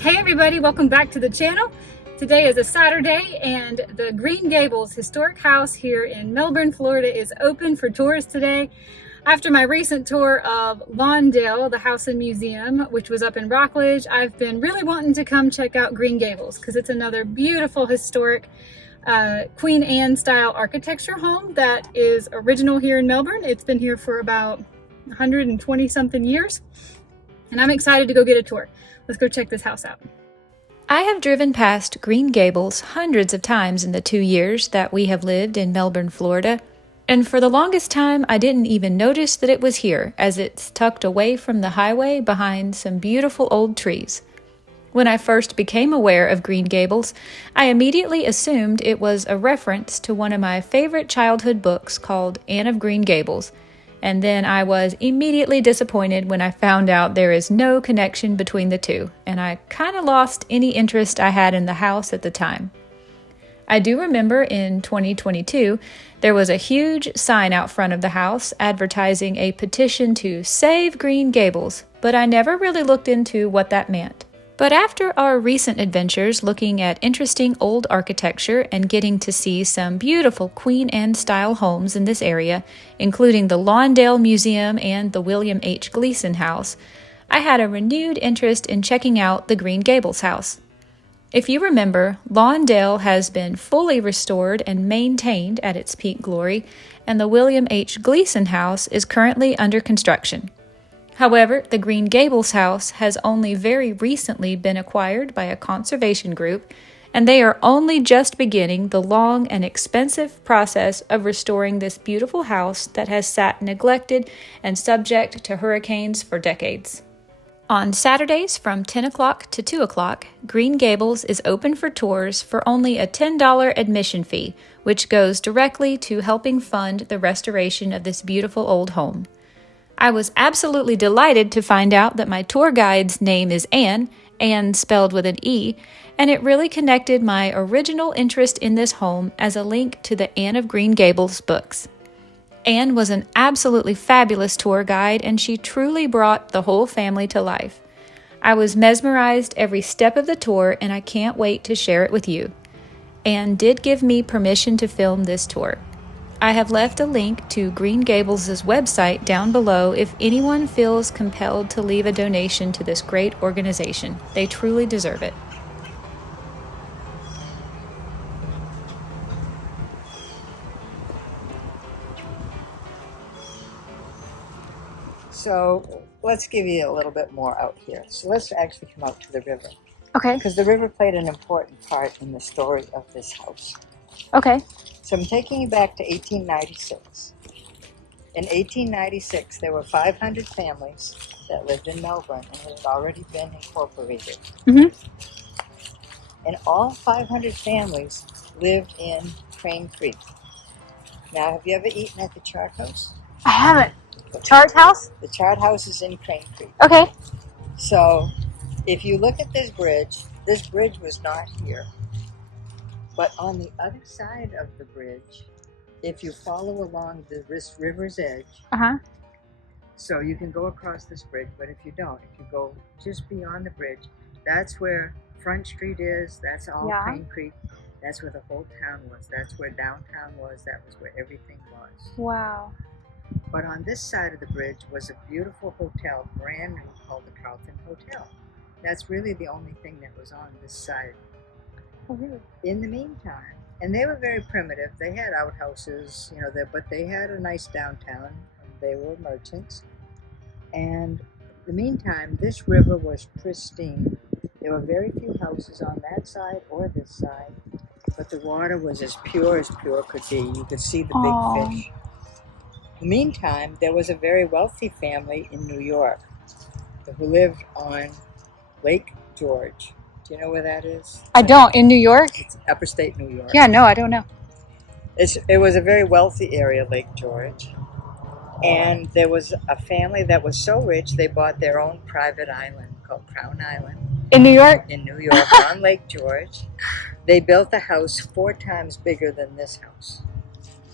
Hey everybody, welcome back to the channel. Today is a Saturday and the Green Gables historic house here in Melbourne, Florida is open for tours today. After my recent tour of Lawndale, the house and museum, which was up in Rockledge, I've been really wanting to come check out Green Gables because it's another beautiful historic Queen Anne style architecture home that is original here in Melbourne. It's been here for about 120 something years and I'm excited to go get a tour. Let's go check this house out. I have driven past Green Gables hundreds of times in the 2 years that we have lived in Melbourne, Florida, and for the longest time I didn't even notice that it was here, as it's tucked away from the highway behind some beautiful old trees. When I first became aware of Green Gables, I immediately assumed it was a reference to one of my favorite childhood books called Anne of Green Gables, and then I was immediately disappointed when I found out there is no connection between the two, and I kind of lost any interest I had in the house at the time. I do remember in 2022, there was a huge sign out front of the house advertising a petition to save Green Gables, but I never really looked into what that meant. But after our recent adventures looking at interesting old architecture and getting to see some beautiful Queen Anne style homes in this area, including the Lawndale Museum and the William H. Gleason House, I had a renewed interest in checking out the Green Gables house. If you remember, Lawndale has been fully restored and maintained at its peak glory, and the William H. Gleason House is currently under construction. However, the Green Gables house has only very recently been acquired by a conservation group, and they are only just beginning the long and expensive process of restoring this beautiful house that has sat neglected and subject to hurricanes for decades. On Saturdays from 10 o'clock to 2 o'clock, Green Gables is open for tours for only a $10 admission fee, which goes directly to helping fund the restoration of this beautiful old home. I was absolutely delighted to find out that my tour guide's name is Anne spelled with an E, and it really connected my original interest in this home as a link to the Anne of Green Gables books. Anne was an absolutely fabulous tour guide, and she truly brought the whole family to life. I was mesmerized every step of the tour, and I can't wait to share it with you. Anne did give me permission to film this tour. I have left a link to Green Gables' website down below if anyone feels compelled to leave a donation to this great organization. They truly deserve it. So let's give you a little bit more out here. So let's actually come out to the river. Okay. Because the river played an important part in the story of this house. Okay. So I'm taking you back to 1896. In 1896, there were 500 families that lived in Melbourne and had already been incorporated. Mm-hmm. And all 500 families lived in Crane Creek. Now, have you ever eaten at the Chart House? I haven't. Chart house? The Chart House is in Crane Creek. Okay. So, if you look at this bridge was not here. But on the other side of the bridge, if you follow along the river's edge, so you can go across this bridge, but if you don't, if you go just beyond the bridge, that's where Front Street is, that's all Crane Creek, that's where the whole town was, that's where downtown was, that was where everything was. Wow. But on this side of the bridge was a beautiful hotel, brand new, called the Carlton Hotel. That's really the only thing that was on this side. Oh, really? In the meantime, and they were very primitive, they had outhouses, but they had a nice downtown, they were merchants. And in the meantime, this river was pristine. There were very few houses on that side or this side, but the water was as pure could be. You could see the big fish. In the meantime, there was a very wealthy family in New York who lived on Lake George. Do you know where that is? I don't. In New York? It's upper state New York. Yeah, no, I don't know. It was a very wealthy area, Lake George. And there was a family that was so rich, they bought their own private island called Crown Island. In New York? In New York, on Lake George. They built a house 4 times bigger than this house.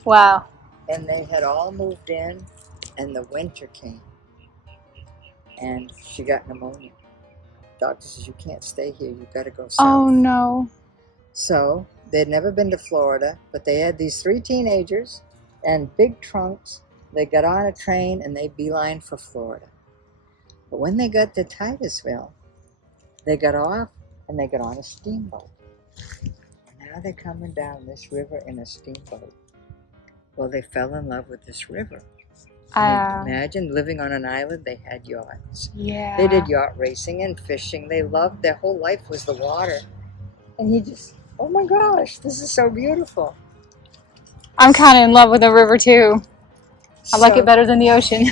Wow. And they had all moved in, and the winter came. And she got pneumonia. doctor says, you can't stay here, you got to go south. Oh no. So they'd never been to Florida, but they had these 3 teenagers and big trunks. They got on a train and they beeline for Florida. But when they got to Titusville, they got off and they got on a steamboat. Now they're coming down this river in a steamboat. Well, they fell in love with this river. Imagine living on an island. They had yachts. Yeah. They did yacht racing and fishing. They loved, their whole life was the water. And he just, oh my gosh, this is so beautiful. I'm kind of in love with the river too. I like it better than the ocean.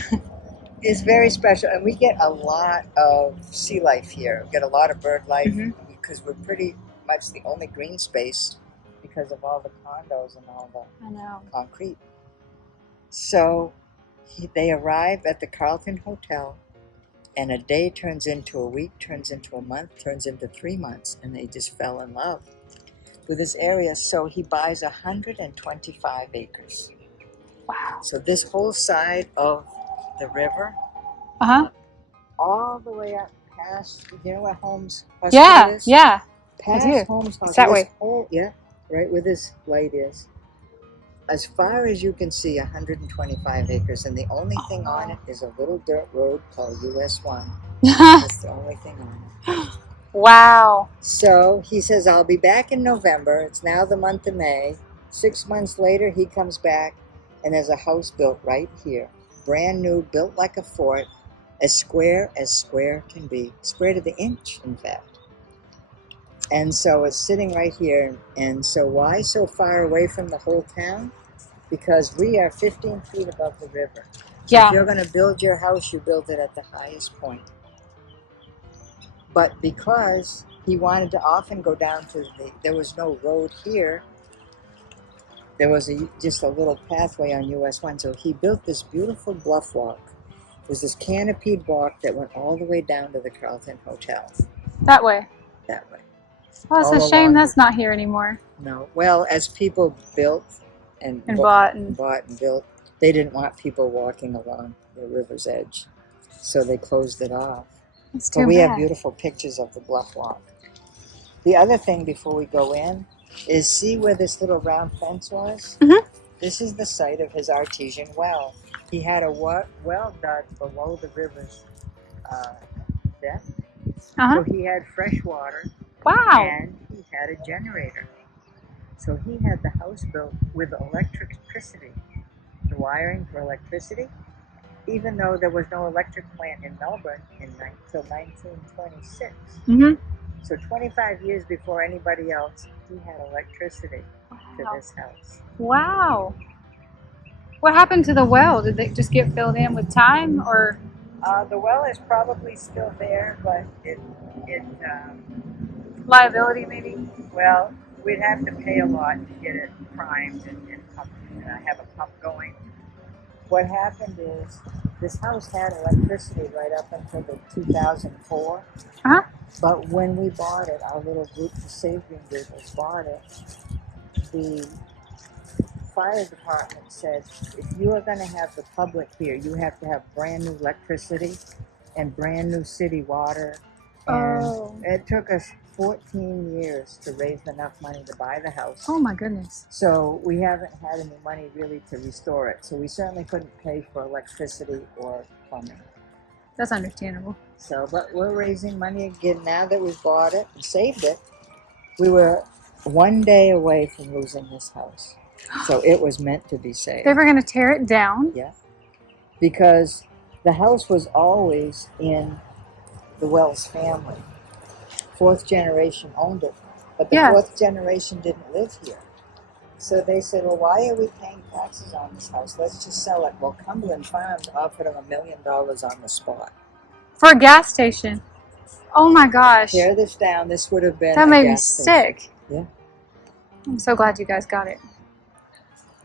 It's very special, and we get a lot of sea life here. We get a lot of bird life because we're pretty much the only green space because of all the condos and all the concrete. So they arrive at the Carlton Hotel, and a day turns into a week, turns into a month, turns into 3 months, and they just fell in love with this area. So he buys 125 acres. Wow. So this whole side of the river, all the way up past, you know where Holmes Hospital is? Yeah. Past Holmes Hospital. It's that way. Right where this light is. As far as you can see, 125 acres, and the only thing on it is a little dirt road called US 1. That's the only thing on it. Wow. So he says, I'll be back in November. It's now the month of May. 6 months later, he comes back, and there's a house built right here. Brand new, built like a fort, as square can be. Square to the inch, in fact. And so it's sitting right here. And so why so far away from the whole town? Because we are 15 feet above the river. So if you're going to build your house, you build it at the highest point. But because he wanted to often go down to there was no road here. There was just a little pathway on US 1. So he built this beautiful bluff walk. It was this canopied walk that went all the way down to the Carlton Hotel. That way. That way. Well, it's a shame that's not here anymore. No. Well, as people built and bought and built, they didn't want people walking along the river's edge. So they closed it off. It's too But we bad. have beautiful pictures of the bluff walk. The other thing before we go in is see where this little round fence was? This is the site of his artesian well. He had a well dug below the river's depth. So he had fresh water. Wow. And he had a generator. So he had the house built with electricity, the wiring for electricity, even though there was no electric plant in Melbourne until 1926. So 25 years before anybody else, he had electricity to this house. Wow. What happened to the well? Did it just get filled in with time, or? The well is probably still there, but it Liability, maybe? well, we'd have to pay a lot to get it primed and pumped, have a pump going. What happened is this house had electricity right up until the 2004. But when we bought it, our little group, the Save Green Gables, bought it, the fire department said, if you are going to have the public here, you have to have brand new electricity and brand new city water. And it took us 14 years to raise enough money to buy the house. Oh my goodness. So we haven't had any money really to restore it. So we certainly couldn't pay for electricity or plumbing. That's understandable. So, but we're raising money again now that we've bought it and saved it. We were 1 day away from losing this house. So it was meant to be saved. They were going to tear it down? Yeah. Because the house was always in the Wells family. 4th generation owned it. But the 4th generation didn't live here. So they said, well, why are we paying taxes on this house? Let's just sell it. Well, Cumberland Farms offered them $1 million on the spot. For a gas station? Oh my gosh. Tear this down. This would have been That made me sick. Yeah. I'm so glad you guys got it.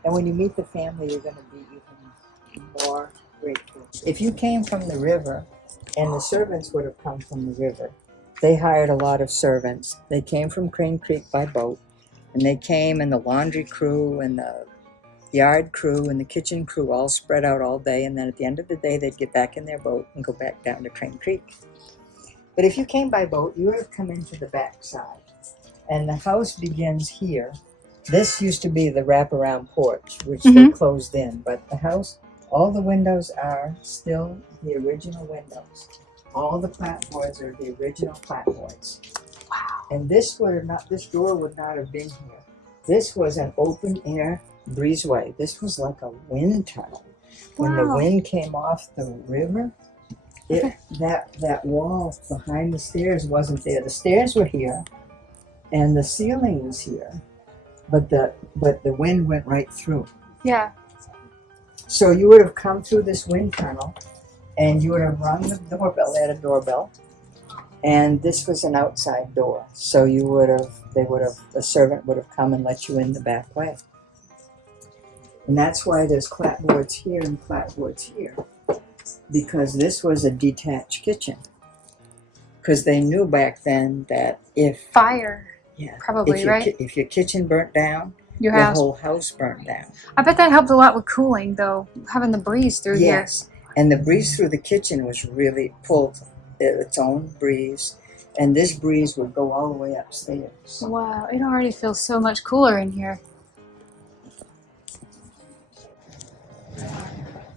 And when you meet the family, you're going to be even more grateful. If you came from the river, and the servants would have come from the river, they hired a lot of servants. They came from Crane Creek by boat, and they came, and the laundry crew and the yard crew and the kitchen crew all spread out all day, and then at the end of the day, they'd get back in their boat and go back down to Crane Creek. But if you came by boat, you would have come into the back side. And the house begins here. This used to be the wraparound porch, which they closed in. But the house, all the windows are still the original windows. All the clapboards are the original clapboards. Wow. And this door would not have been here. This was an open air breezeway. This was like a wind tunnel. When the wind came off the river, that wall behind the stairs wasn't there. The stairs were here, and the ceiling was here, but the wind went right through. Yeah. So you would have come through this wind tunnel, and you would have rung the doorbell. They had a doorbell, and this was an outside door. So a servant would have come and let you in the back way. And that's why there's clapboards here and clapboards here, because this was a detached kitchen. Because they knew back then that if Fire. yeah, Probably, right? If your kitchen burnt down, Your the house. whole house burnt down. I bet that helped a lot with cooling, though, having the breeze through here. Yes, and the breeze through the kitchen was really pulled its own breeze, and this breeze would go all the way upstairs. Wow, it already feels so much cooler in here.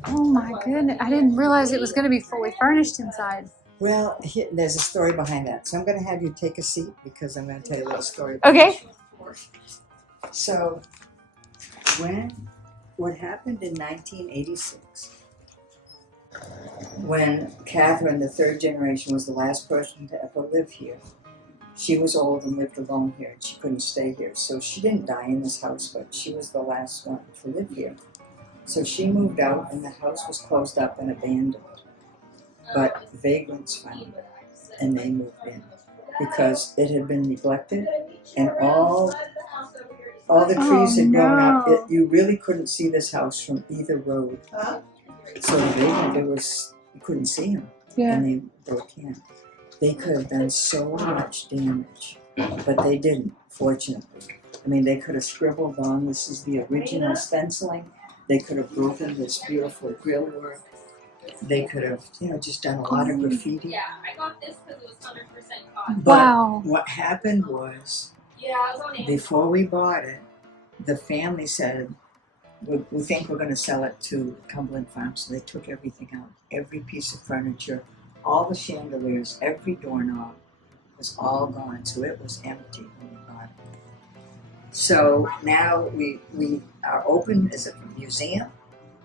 Oh my goodness, I didn't realize it was going to be fully furnished inside. Well, there's a story behind that, so I'm going to have you take a seat because I'm going to tell you a little story. Okay. So, what happened in 1986, when Catherine, the third generation, was the last person to ever live here. She was old and lived alone here, and she couldn't stay here. So she didn't die in this house, but she was the last one to live here. So she moved out, and the house was closed up and abandoned. But vagrants found it, and they moved in because it had been neglected, and all the trees had grown up. You really couldn't see this house from either road. So the vagrant, you couldn't see them, and they broke in. They could have done so much damage, but they didn't, fortunately. I mean, they could have scribbled on, this is the original stenciling. They could have broken this beautiful grill work. They could have, just done a lot of graffiti. Yeah, I got this because it was 100% cotton. But what happened was, before we bought it, the family said, we think we're going to sell it to Cumberland Farms. So they took everything out, every piece of furniture, all the chandeliers, every doorknob was all gone. So it was empty when we bought it. So now we are open as a museum,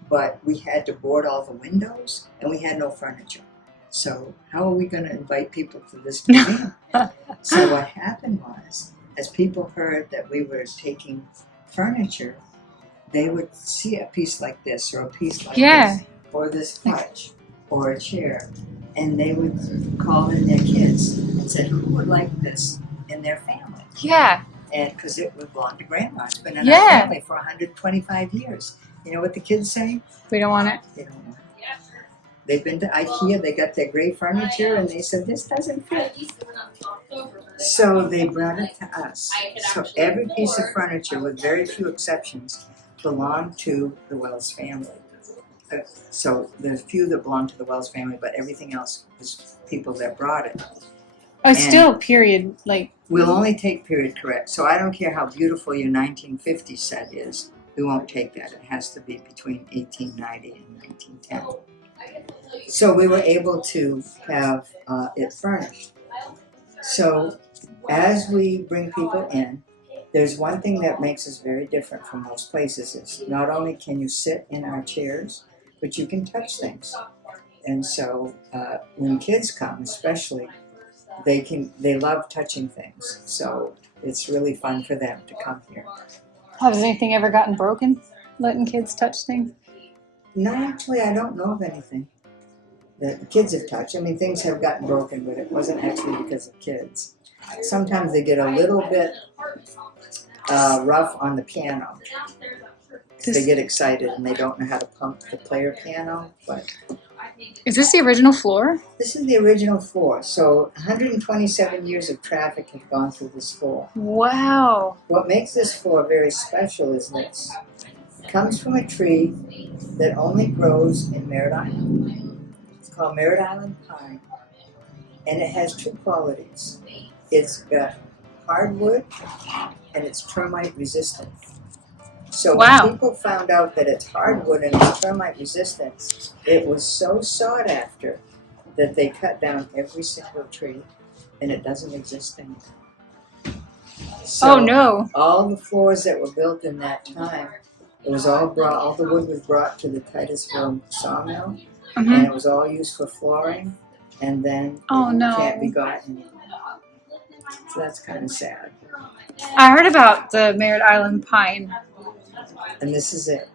but we had to board all the windows and we had no furniture. So how are we going to invite people to this museum? So what happened was, as people heard that we were taking furniture, they would see a piece like this or a piece like this or this couch or a chair, and they would call in their kids and said, who would like this in their family? Yeah. And because it would belong to grandma. It's been in our family for 125 years. You know what the kids say? We don't want it. They don't want it. They've been to IKEA, they got their great furniture, and they said, this doesn't fit. So they brought it to us. So every piece of furniture, with very few exceptions, belonged to the Wells family. So there's a few that belong to the Wells family, but everything else was people that brought it. Oh, still period, like. We'll only take period correct. So I don't care how beautiful your 1950 set is. We won't take that. It has to be between 1890 and 1910. So we were able to have it furnished. So as we bring people in, there's one thing that makes us very different from most places is not only can you sit in our chairs, but you can touch things. And so when kids come, especially, they love touching things. So it's really fun for them to come here. Has anything ever gotten broken? Letting kids touch things? No, actually, I don't know of anything that the kids have touched. I mean, things have gotten broken, but it wasn't actually because of kids. Sometimes they get a little bit rough on the piano. They get excited and they don't know how to pump the player piano. But is this the original floor? This is the original floor. So 127 years of traffic have gone through this floor. Wow. What makes this floor very special is this. It comes from a tree that only grows in Merritt Island. It's called Merritt Island pine. and it has two qualities. It's got hardwood and it's termite resistant. So Wow. when people found out that it's hardwood and it's termite resistant, it was so sought after that they cut down every single tree, and it doesn't exist anymore. So Oh no. all the floors that were built in that time, it was all the wood was brought to the Titusville sawmill, and it was all used for flooring, and then Oh, it no. can't be gotten. So that's kind of sad. I heard about the Merritt Island pine. And this is it.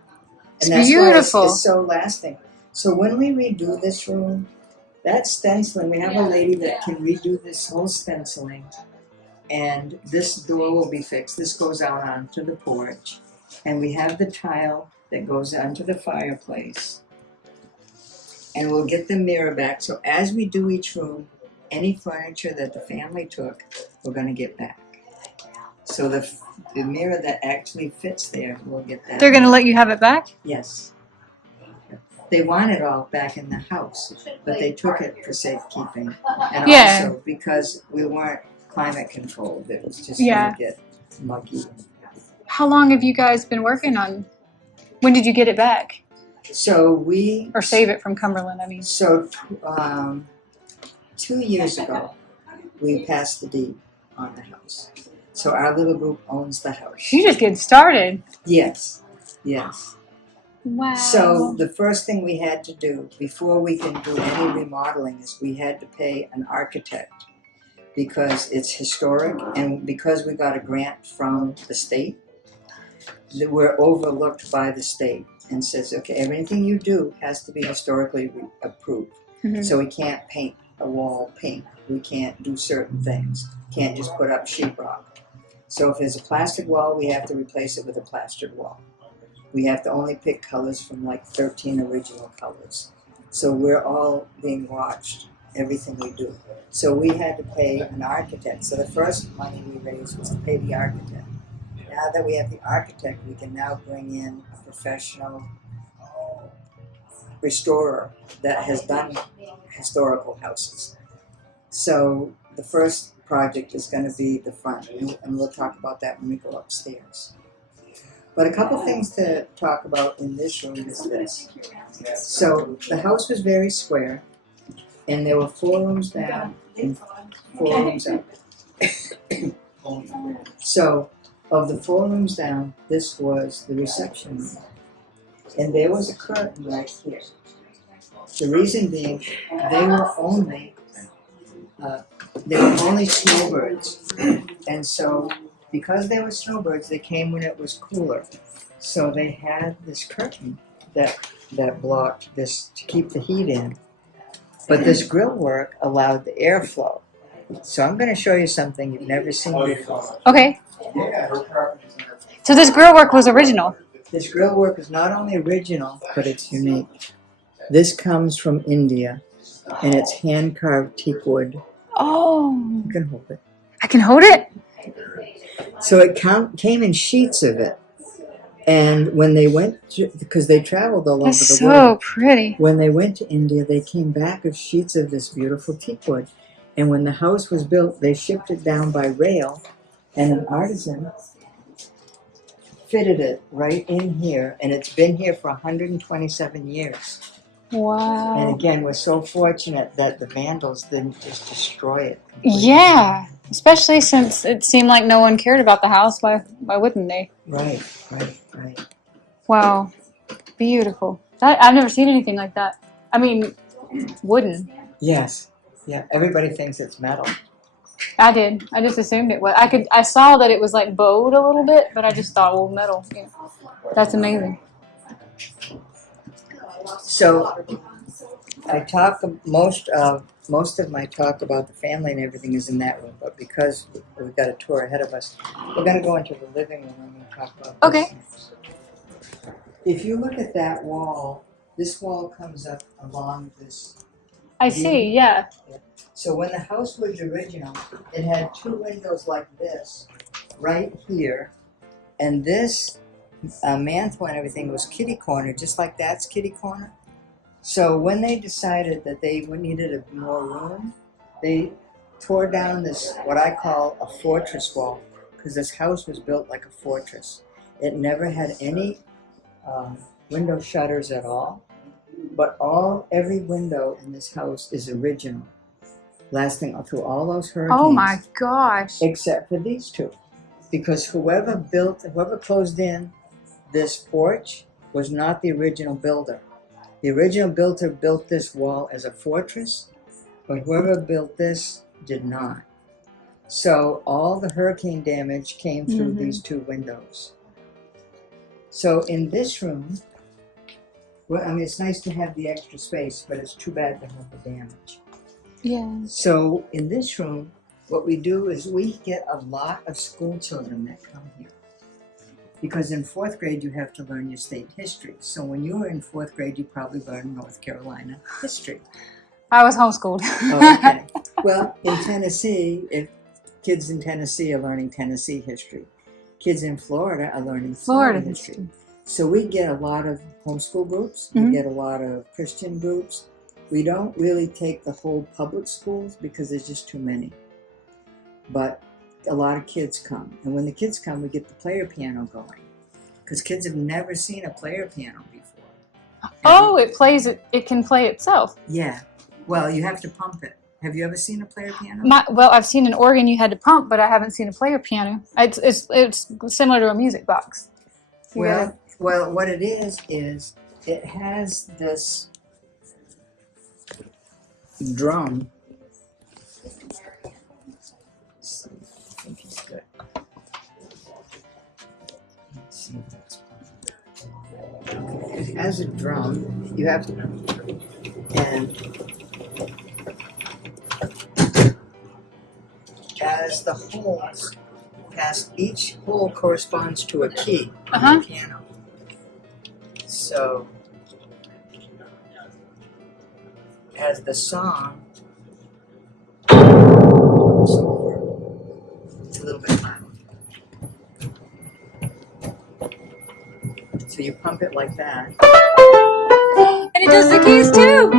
It's And that's beautiful. why it's so lasting. So when we redo this room, that stenciling, we have a lady that can redo this whole stenciling, and this door will be fixed. This goes out onto the porch, and we have the tile that goes onto the fireplace, and we'll get the mirror back. So as we do each room, any furniture that the family took, we're going to get back. So the mirror that actually fits there, we'll get that. They're going to let you have it back? Yes. They want it all back in the house, but they took it for safekeeping. And Yeah. also because we weren't climate controlled, it was just Yeah. going to get muggy. How long have you guys been working on? When did you get it back? So we... Or save it from Cumberland, I mean. So 2 years ago, we passed the deed on the house. So our little group owns the house. You just getting started. Yes, yes. Wow. So the first thing we had to do before we can do any remodeling is we had to pay an architect because it's historic, and because we got a grant from the state, we're overlooked by the state and says, okay, everything you do has to be historically approved. So we can't paint a wall pink. We can't do certain things. Can't just put up sheetrock. So if there's a plastic wall, we have to replace it with a plastered wall. We have to only pick colors from like 13 original colors. So we're all being watched, everything we do. So we had to pay an architect. So the first money we raised was to pay the architect. Now that we have the architect, we can now bring in a professional restorer that has done historical houses. So the first project is going to be the front, and we'll talk about that when we go upstairs. But a couple things to talk about in this room is this. So the house was very square, and there were 4 rooms down and 4 rooms up. So of the 4 rooms down, this was the reception room. And there was a curtain right here. The reason being, they were only snowbirds. And so, because they were snowbirds, they came when it was cooler. So they had this curtain that blocked this to keep the heat in. But this grill work allowed the airflow. So I'm going to show you something you've never seen before. Okay. So this grill work was original. This grill work is not only original, but it's unique. This comes from India, and it's hand-carved teak wood. Oh. You can hold it. I can hold it? So it came in sheets of it. And when they went to, because they traveled all over That's the world. so pretty. When they went to India, they came back with sheets of this beautiful teak wood. And when the house was built, they shipped it down by rail, and an artisan fitted it right in here, and it's been here for 127 years. Wow. And again, we're so fortunate that the vandals didn't just destroy it. Yeah, especially since it seemed like no one cared about the house. Why wouldn't they? Right. Wow, beautiful. I've never seen anything like that. I mean, wooden. Yes. Yeah. Everybody thinks it's metal. I did. I just assumed it was. I saw that it was like bowed a little bit, but I just thought, well, metal. Yeah. That's amazing. So I talk most of my talk about the family and everything is in that room, but because we've got a tour ahead of us, we're going to go into the living room and talk about this. Okay. If you look at that wall, this wall comes up along this. I see. Yeah. So when the house was original, it had 2 windows like this, right here, and this mantle and everything was kitty corner, just like that's kitty corner. So when they decided that they needed more room, they tore down this, what I call a fortress wall, because this house was built like a fortress. It never had any window shutters at all, but every window in this house is original, lasting through all those hurricanes. Oh my gosh. Except for these two, because whoever closed in this porch was not the original builder. The original builder built this wall as a fortress, but whoever built this did not. So all the hurricane damage came through these two windows. So in this room, well, I mean, it's nice to have the extra space, but it's too bad to have the damage. Yeah. So in this room, what we do is we get a lot of school children that come here. Because in 4th grade, you have to learn your state history. So when you were in 4th grade, you probably learned North Carolina history. I was homeschooled. Oh, okay. Well, in Tennessee, if kids in Tennessee are learning Tennessee history, kids in Florida are learning Florida history. So we get a lot of homeschool groups. We get a lot of Christian groups. We don't really take the whole public schools because there's just too many. But a lot of kids come. And when the kids come, we get the player piano going. Because kids have never seen a player piano before. Oh, it can play itself. Yeah. Well, you have to pump it. Have you ever seen a player piano? Well, I've seen an organ you had to pump, but I haven't seen a player piano. It's similar to a music box. Well, what it is it has this drum. I think he's good. Let's see if that's it has a drum. You have to, and as the holes pass, each hole corresponds to a key on the piano. So as the song goes over, it's a little bit loud. So you pump it like that. And it does the keys too.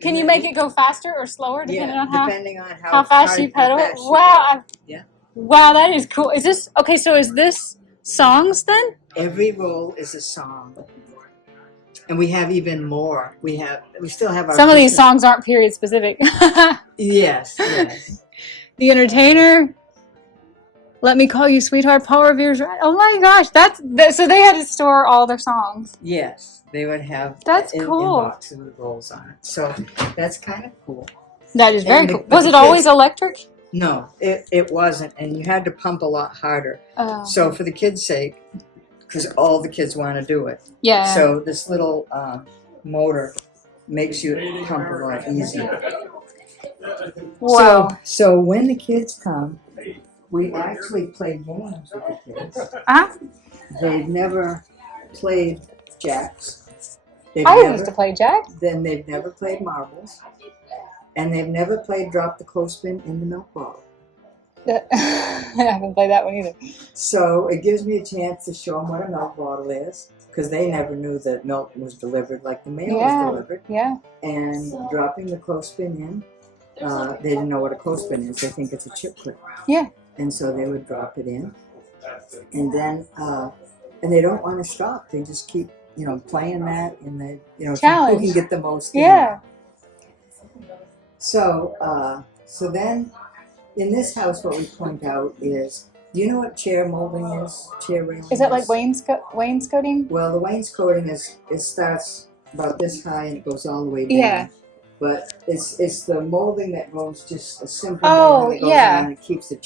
Can you make it go faster or slower depending on depending on how fast you pedal? Wow. Yeah. Wow, that is cool. Is this okay? So is this songs then? Every roll is a song, and we have even more. We still have our. Some of these songs aren't period specific. Yes. The Entertainer. Let Me Call You Sweetheart. Paul Revere's Right. Oh my gosh, so they had to store all their songs. Yes, they would have. That's cool. Boxes with rolls on it. So that's kind of cool. That is very cool. Was it always electric? No, it wasn't, and you had to pump a lot harder. So for the kids' sake, because all the kids want to do it. Yeah. So this little motor makes you pump a lot easier. Wow. So when the kids come, we actually play games with the kids. They've never played jacks. I used to play jack. Then they've never played marbles. And they've never played drop the clothespin in the milk bottle. I haven't played that one either. So it gives me a chance to show them what a milk bottle is, because they never knew that milk was delivered like the mail was delivered. Yeah. And dropping the clothespin in, they didn't know what a clothespin is. They think it's a chip clip. Yeah. And so they would drop it in, and then and they don't want to stop. They just keep playing that, and they challenge. Who can get the most. Yeah. So then in this house, what we point out is, do you know what chair molding is? Chair railing is that like wainscoting? Well, the wainscoting it starts about this high and it goes all the way down. Yeah. But it's the molding that goes just a simple molding that goes on and keeps the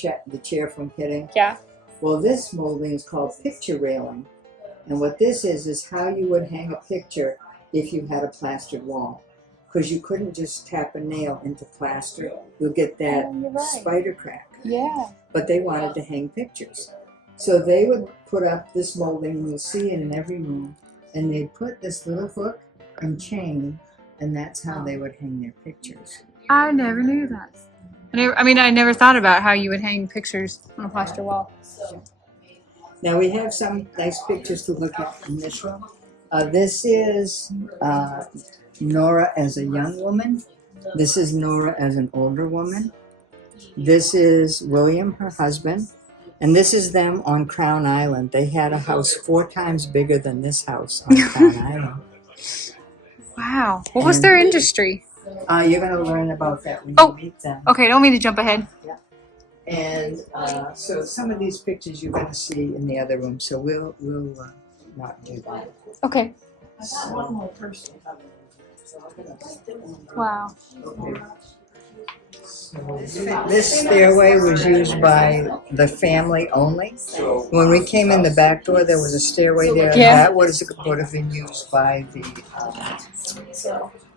chair from hitting. Yeah. Well, this molding is called picture railing. And what this is how you would hang a picture if you had a plastered wall. Because you couldn't just tap a nail into plaster. You'll get that spider crack. Yeah. But they wanted to hang pictures. So they would put up this molding, you'll see it in every room, and they'd put this little hook and chain, and that's how they would hang their pictures. I never knew that. I never thought about how you would hang pictures on a plaster wall. Now we have some nice pictures to look at in this room. This is Nora as a young woman. This is Nora as an older woman. This is William, her husband. And this is them on Crown Island. They had a house 4 times bigger than this house on Crown Island. Wow. What was their industry? You're going to learn about that when you meet them. Okay, don't mean to jump ahead. Yeah. And so some of these pictures you're going to see in the other room, so we'll not do that. Okay. So, Wow. okay. This stairway was used by the family only. When we came in the back door, there was a stairway there. Yeah. That would have been used by the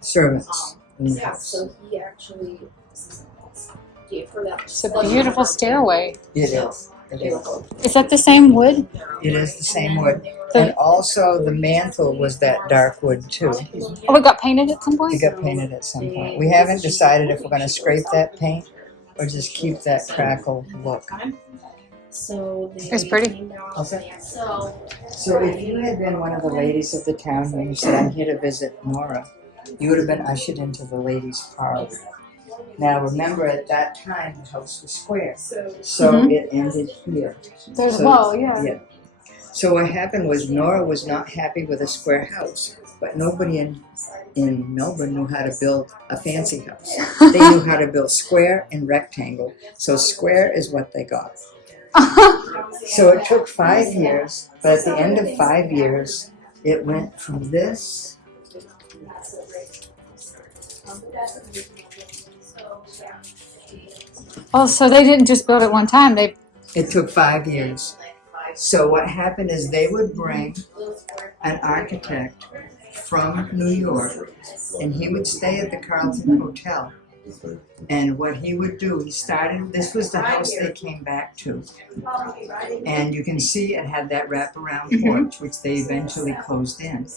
servants in the house. So he actually gave her that. It's a beautiful stairway. It is. It is. Is that the same wood? It is the same wood. And also the mantle was that dark wood too. Oh, it got painted at some point? It got painted at some point. We haven't decided if we're going to scrape that paint or just keep that crackle look. So It's pretty. Okay. So if you had been one of the ladies of the town when you said, I'm here to visit Nora, you would have been ushered into the ladies' parlor. Now remember, at that time the house was square, so it ended here. There's a wall, yeah. So what happened was Nora was not happy with a square house, but nobody in Melbourne knew how to build a fancy house. They knew how to build square and rectangle, so square is what they got. So it took 5 years, but at the end of 5 years, it went from this. Oh, so they didn't just build it one time. It took 5 years. So what happened is they would bring an architect from New York, and he would stay at the Carlton Hotel. And what he would do, this was the house they came back to. And you can see it had that wraparound porch, which they eventually closed in.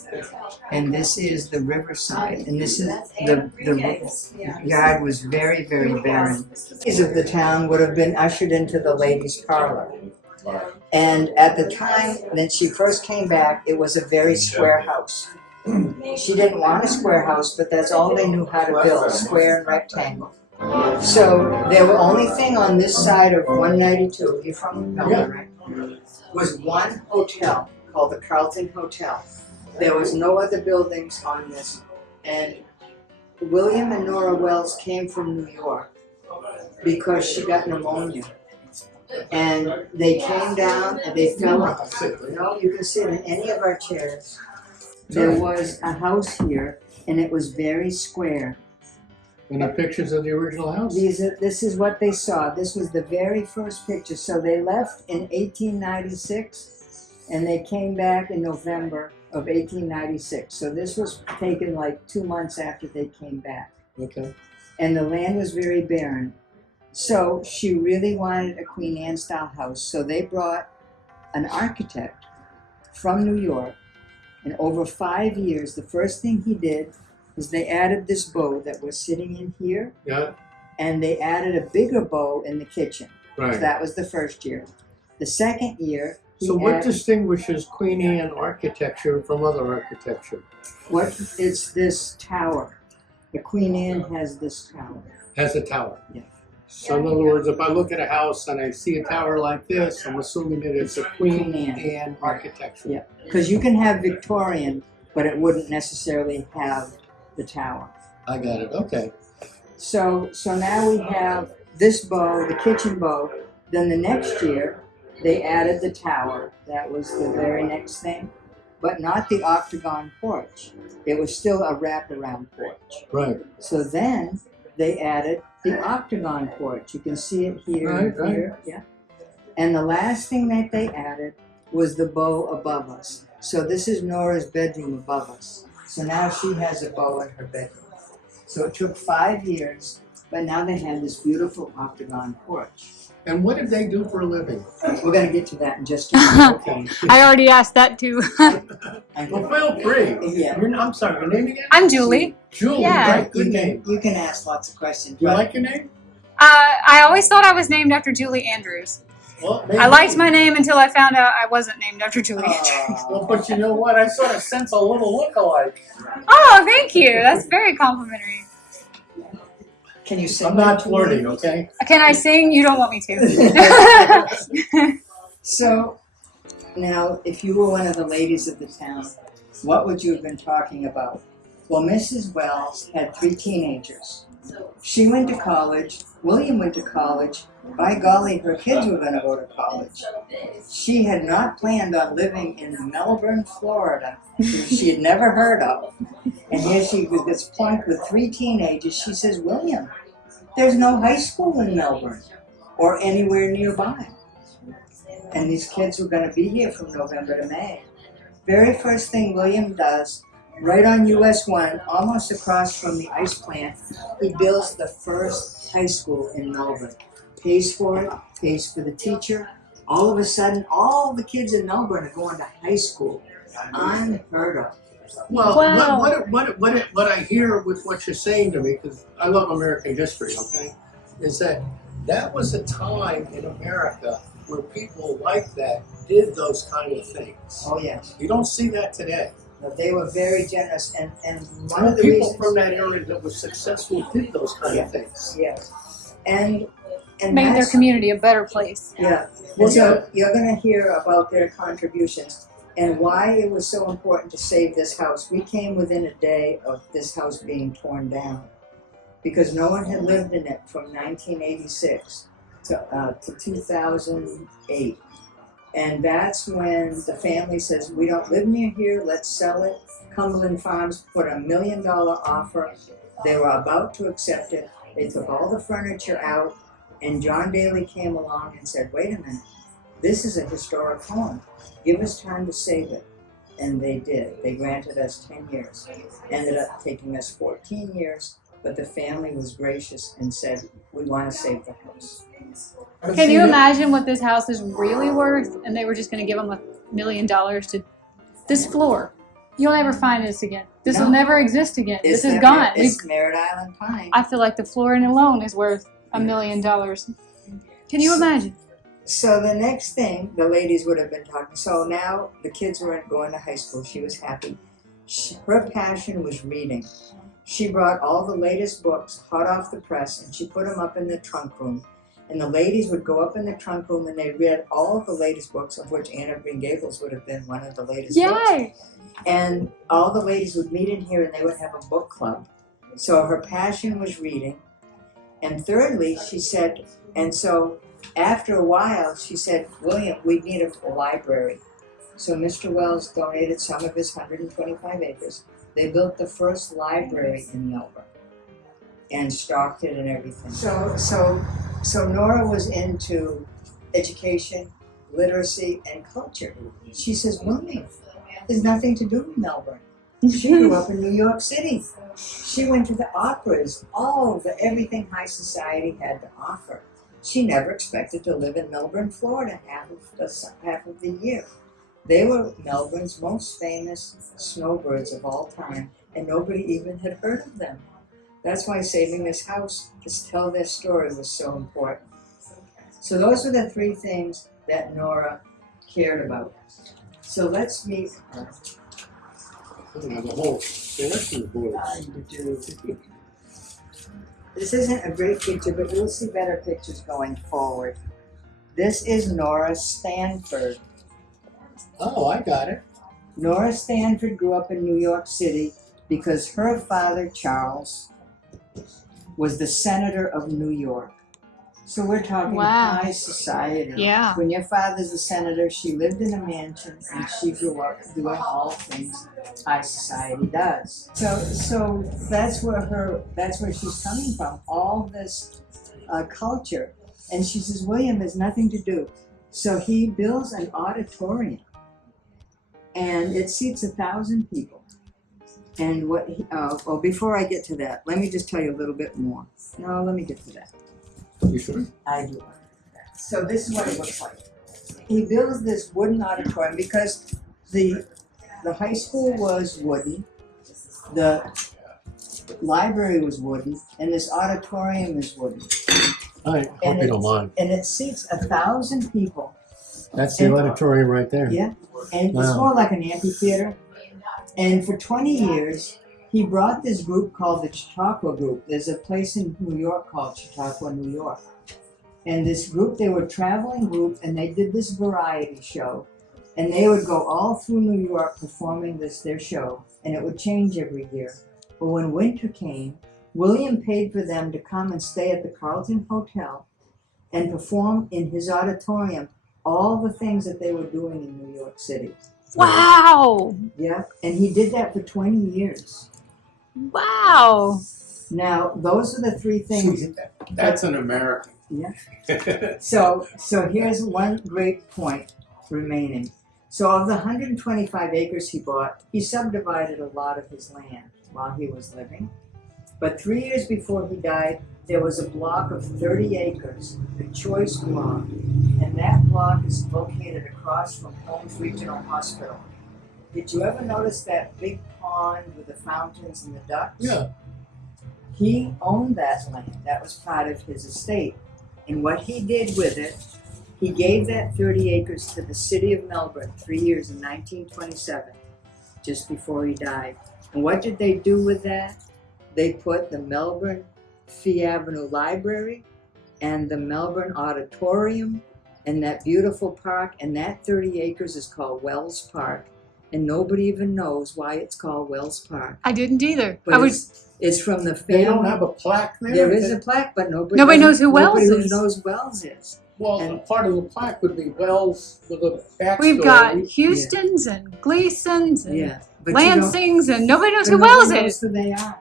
And this is the riverside, and this is the yard was very, very barren. Ladies of the town would have been ushered into the ladies' parlor. And at the time that she first came back, it was a very square house. She didn't want a square house, but that's all they knew how to build, square and rectangle. So the only thing on this side of 192, you're from Melbourne, right? Was one hotel called the Carlton Hotel. There was no other buildings on this. And William and Nora Wells came from New York because she got pneumonia. And they came down and they fell off. No, you can sit in any of our chairs. There was a house here, and it was very square. Any pictures of the original house? This is what they saw. This was the very first picture. So they left in 1896, and they came back in November of 1896. So this was taken like 2 months after they came back. Okay. And the land was very barren. So she really wanted a Queen Anne style house. So they brought an architect from New York. And over 5 years, the first thing he did was they added this bow that was sitting in here. Yeah. And they added a bigger bow in the kitchen. Right. So that was the first year. The second year, So what distinguishes Queen Anne architecture from other architecture? It's this tower. The Queen Anne has this tower. Has a tower. Yeah. So in other words, if I look at a house and I see a tower like this, I'm assuming that it's a Queen Queen Anne. Anne architecture. Yeah, because you can have Victorian, but it wouldn't necessarily have the tower. I got it. Okay. So now we have this bow, the kitchen bow. Then the next year, they added the tower. That was the very next thing, but not the octagon porch. It was still a wraparound porch. Right. So then they added the octagon porch. You can see it here and here. Yeah. And the last thing that they added was the bow above us. So this is Nora's bedroom above us. So now she has a bow in her bedroom. So it took 5 years, but now they have this beautiful octagon porch. And what did they do for a living? We're going to get to that in just a minute. Okay. I already asked that too. Well, feel free. Yeah. I'm sorry, your name again? I'm Julie. Julie, Yeah. right? Good name. You can ask lots of questions. Do you but- like your name? I always thought I was named after Julie Andrews. Well, maybe. I liked my name until I found out I wasn't named after Julie Andrews. Well, but you know what? I sort of sense a little look-alike. Oh, thank you. That's very complimentary. Can you sing? I'm not flirting, okay? Can I sing? You don't want me to. So, now, if you were one of the ladies of the town, what would you have been talking about? Well, Mrs. Wells had 3 teenagers. She went to college. William went to college. By golly, her kids were going to go to college. She had not planned on living in Melbourne, Florida, which she had never heard of. And here she gets plunked with 3 teenagers. She says, William, there's no high school in Melbourne or anywhere nearby. And these kids were going to be here from November to May. Very first thing William does, right on US 1, almost across from the ice plant, he builds the first high school in Melbourne. Pays for it, pays for the teacher. All of a sudden, all the kids in Melbourne are going to high school. Unheard of. Well, Wow. what I hear with what you're saying to me, because I love American history, okay, is that was a time in America where people like that did those kind of things. Oh, yes. You don't see that today. But they were very generous. And one of the People reasons... from that area that were successful did those kind of things. Yes. And Made their that's- community a better place. Yeah. Well, And so you're going to hear about their contributions and why it was so important to save this house. We came within a day of this house being torn down because no one had lived in it from 1986 to 2008. And that's when the family says, we don't live near here, let's sell it. Cumberland Farms put $1 million offer. They were about to accept it. They took all the furniture out. And John Daly came along and said, wait a minute, this is a historic home. Give us time to save it. And they did. They granted us 10 years. Ended up taking us 14 years, but the family was gracious and said, we want to save the house. Can you imagine what this house is really worth? And they were just going to give them $1 million to this floor. You'll never find this again. This will No. never exist again. It's This is that gone. It's Merritt Island pine. I feel like the flooring alone is worth $1 million. Can you imagine? So the next thing, the ladies would have been talking. So now the kids weren't going to high school. She was happy. Her passion was reading. She brought all the latest books, hot off the press, and she put them up in the trunk room. And the ladies would go up in the trunk room and they read all of the latest books, of which Anne of Green Gables would have been one of the latest books. Yay! And all the ladies would meet in here and they would have a book club. So her passion was reading. And thirdly, she said, and so after a while, she said, William, we need a library. So Mr. Wells donated some of his 125 acres. They built the first library in Melbourne and stocked it and everything. So Nora was into education, literacy, and culture. She says, William, there's nothing to do in Melbourne. She grew up in New York City. She went to the operas, everything high society had to offer. She never expected to live in Melbourne, Florida, half of the year. They were Melbourne's most famous snowbirds of all time, and nobody even had heard of them. That's why saving this house to tell their story was so important. So those were the 3 things that Nora cared about. So let's meet her. The whole selection board. This isn't a great picture, but you'll see better pictures going forward. This is Nora Stanford. Oh, I got it. Nora Stanford grew up in New York City because her father, Charles, was the senator of New York. So we're talking Wow. high society. Yeah. When your father's a senator, she lived in a mansion and she grew up doing all things high society does. So that's where she's coming from. All this culture. And she says, William, there's nothing to do. So he builds an auditorium and it seats 1,000 people. And before I get to that, let me just tell you a little bit more. No, let me get to that. You sure? I do. So this is what it looks like. He builds this wooden auditorium because the high school was wooden, the library was wooden, and this auditorium is wooden. I hope you don't mind. And it seats 1,000 people. That's the auditorium right there. Yeah, and it's Wow. more like an amphitheater. And for 20 years, he brought this group called the Chautauqua Group. There's a place in New York called Chautauqua, New York. And this group, they were a traveling group, and they did this variety show. And they would go all through New York performing their show, and it would change every year. But when winter came, William paid for them to come and stay at the Carlton Hotel and perform in his auditorium all the things that they were doing in New York City. Wow. Yeah, and he did that for 20 years. Wow. Now, those are the three things. That's an American. Yeah. So here's one great point remaining. So of the 125 acres he bought, he subdivided a lot of his land while he was living. But 3 years before he died, there was a block of 30 acres, the choice block, and that block is located across from Holmes Regional Hospital. Did you ever notice that big pond with the fountains and the ducks? Yeah. He owned that land. That was part of his estate. And what he did with it, he gave that 30 acres to the city of Melbourne 3 years in 1927, just before he died. And what did they do with that? They put the Melbourne Fee Avenue Library and the Melbourne Auditorium and that beautiful park, and that 30 acres is called Wells Park. And nobody even knows why it's called Wells Park. I didn't either. But it's from the family. They don't have a plaque there? There is a plaque, but nobody knows who Wells is. knows Wells is. Well, And- part of the plaque would be Wells with a backstory. We've got Houstons and Gleasons and Yeah. But you don't- Lansings, and nobody knows but who Wells nobody knows is. who they are.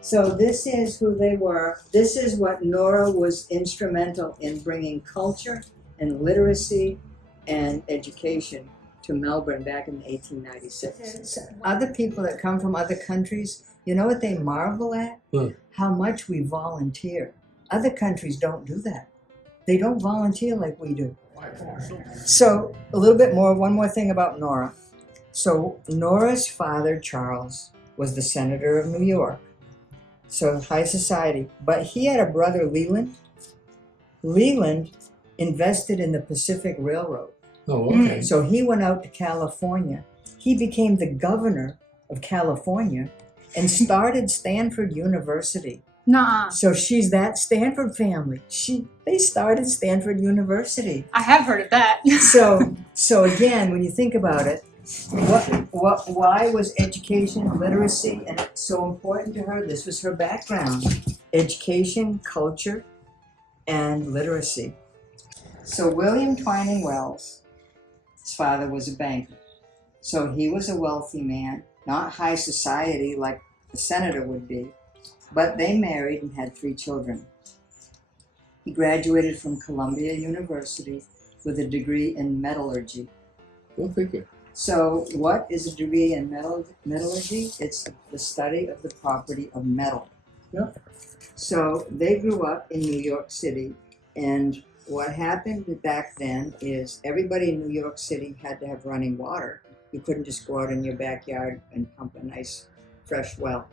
So this is who they were. This is what Nora was instrumental in bringing culture and literacy and education to Melbourne back in 1896. Other people that come from other countries, you know what they marvel at? How much we volunteer. Other countries don't do that. They don't volunteer like we do. So a little bit more, one more thing about Nora. So Nora's father, Charles, was the senator of New York. So high society. But he had a brother, Leland. Leland invested in the Pacific Railroad. Oh, okay. So he went out to California. He became the governor of California and started Stanford University. Nuh-uh. So she's that Stanford family. They started Stanford University. I have heard of that. So again, when you think about it, why was education, literacy, and so important to her? This was her background: education, culture, and literacy. So William Twining Wells, his father was a banker. So he was a wealthy man, not high society like the senator would be, but they married and had 3 children. He graduated from Columbia University with a degree in metallurgy. Go figure. So what is a degree in metallurgy? It's the study of the property of metal. Yeah. So they grew up in New York City, and what happened back then is everybody in New York City had to have running water. You couldn't just go out in your backyard and pump a nice fresh well.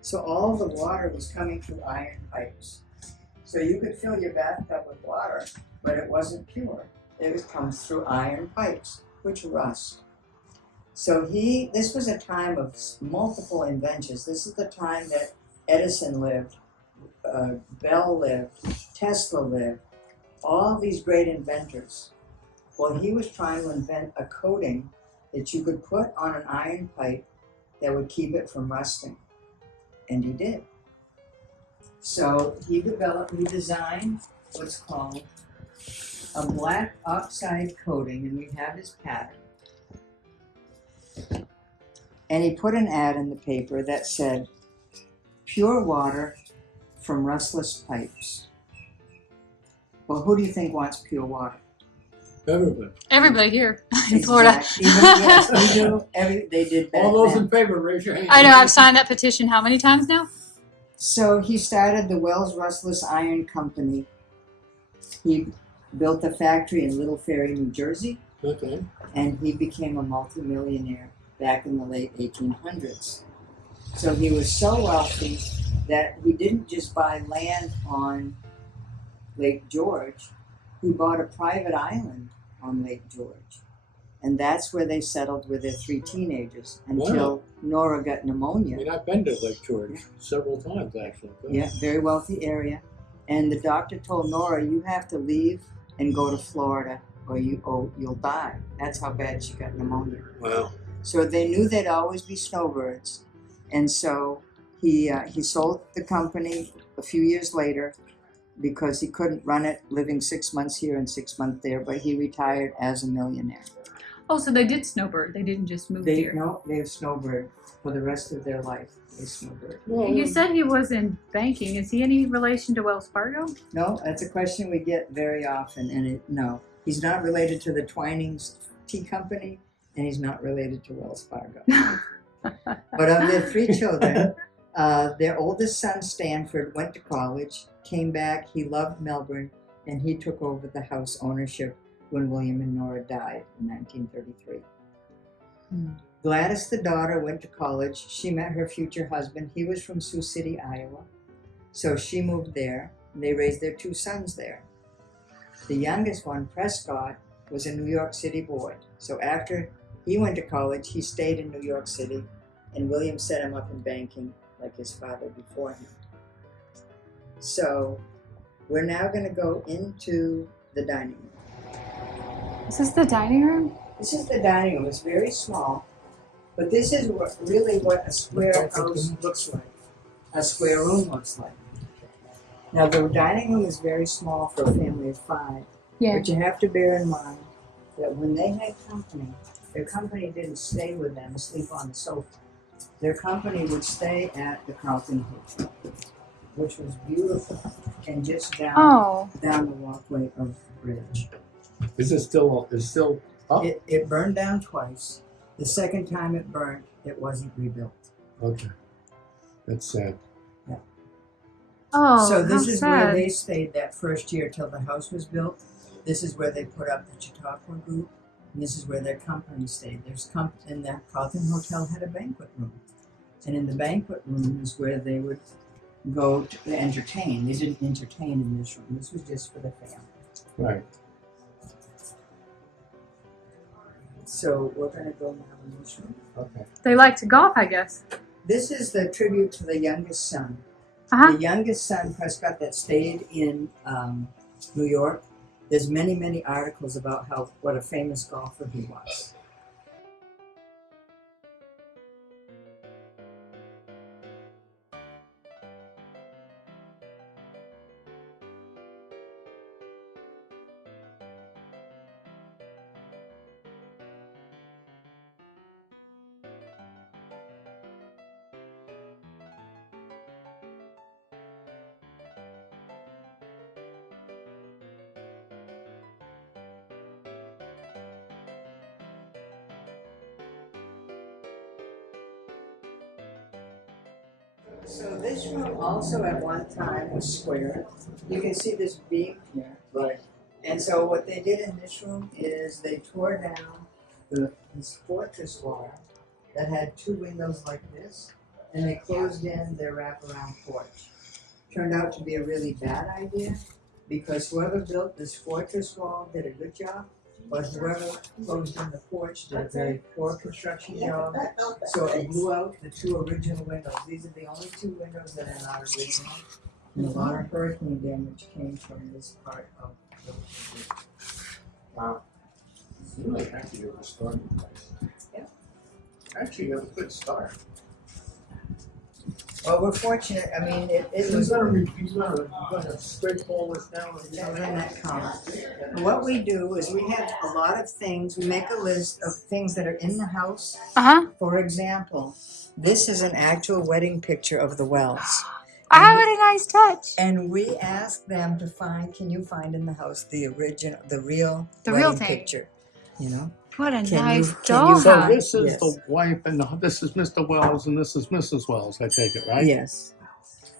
So all the water was coming through iron pipes. So you could fill your bathtub with water, but it wasn't pure. It comes through iron pipes, which rust. So this was a time of multiple inventions. This is the time that Edison lived, Bell lived, Tesla lived, all these great inventors. Well, he was trying to invent a coating that you could put on an iron pipe that would keep it from rusting. And he did. So he designed what's called a black oxide coating, and we have his pattern. And he put an ad in the paper that said, "Pure water from rustless pipes." Well, who do you think wants pure water? Everybody. Everybody here in Florida. Exactly. Yes, we do. They did that. All those then. in favor, raise your hand. I know, I've signed that petition how many times now? So he started the Wells Rustless Iron Company. He built a factory in Little Ferry, New Jersey, Okay. and he became a multimillionaire back in the late 1800s. So he was so wealthy that he didn't just buy land on Lake George, he bought a private island on Lake George. And that's where they settled with their 3 teenagers until Nora got I pneumonia. mean, I've been to Lake George several times, actually. Yeah, very wealthy area. And the doctor told Nora, you have to leave and go to Florida or you'll die. That's how bad she got pneumonia. Wow. So they knew they'd always be snowbirds. And so he sold the company a few years later because he couldn't run it living 6 months here and 6 months there, but he retired as a millionaire. Oh, so they did snowbird. They didn't just move here. No, they have snowbird for the rest of their life. They snowbird. You said he was in banking. Is he any relation to Wells Fargo? No, that's a question we get very often, and no, he's not related to the Twinings Tea Company, and he's not related to Wells Fargo. But of their 3 children, their oldest son Stanford went to college, came back. He loved Melbourne, and he took over the house ownership when William and Nora died in 1933. Gladys, the daughter, went to college. She met her future husband. He was from Sioux City, Iowa. So she moved there, and they raised their 2 sons there. The youngest one, Prescott, was a New York City boy. So after he went to college, he stayed in New York City, and William set him up in banking like his father before him. So we're now going to go into the dining room. Is this the dining room? This is the dining room. It's very small, but this is really what a square house looks like. A square room looks like. Now the dining room is very small for a family of 5, but you have to bear in mind that when they had company, their company didn't stay with them, sleep on the sofa. Their company would stay at the Carlton Hotel, which was beautiful, and just down the walkway of the bridge. Is it still up? It burned down twice. The second time it burned, it wasn't rebuilt. Okay. That's sad. Yeah. Oh, So this how is sad. where they stayed that first year till the house was built. This is where they put up the Chautauqua group. And this is where their company stayed. And the Carlton Hotel had a banquet room. And in the banquet room is where they would go to entertain. They didn't entertain in this room. This was just for the family. Right. So we're going to go now in this room. Okay. They like to golf, I guess. This is the tribute to the youngest son. Uh-huh. The youngest son, Prescott, that stayed in New York. There's many, many articles about what a famous golfer he was. So this room also at one time was square. You can see this beam here. Right. And so what they did in this room is they tore down this fortress wall that had 2 windows like this, and they closed in their wraparound porch. Turned out to be a really bad idea because whoever built this fortress wall did a good job, but whoever closed in the porch did a very poor construction job. So it blew out the 2 original windows. These are the only 2 windows that are not original. And a lot of hurricane damage came from this part of the building. Wow. I'm really happy with the starting place. Yeah. Actually, you have a good start. Well, we're fortunate. I mean, it He's was gonna scrape all this down. children that come. And what we do is we have a lot of things. We make a list of things that are in the house. Uh-huh. For example, this is an actual wedding picture of the Wells. Ah, what a nice touch. And we ask them to find, can you find in the house the original, the real The wedding real thing. picture? You know? What a Can you- nice can you- So dollhouse. this is Yes. the wife, and this is Mr. Wells, and this is Mrs. Wells. I take it, right? Yes.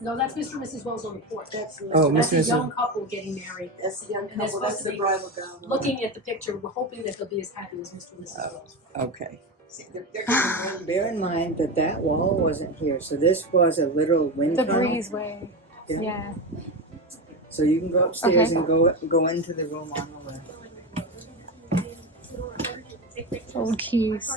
No, that's Mr. and Mrs. Wells on the porch. That's Oh, that's Mr. a and Mrs. young couple getting married. That's the young And they're couple, supposed that's to the be bridal gown. Looking at the picture, we're hoping that they'll be as happy as Mr. and Mrs. Wells. Okay. See, they're getting real. Bear in mind that that wall wasn't here, so this was a literal wind The tunnel. breezeway. Yeah. Yeah. So you can go upstairs Okay. and go into the room on the left. Old keys.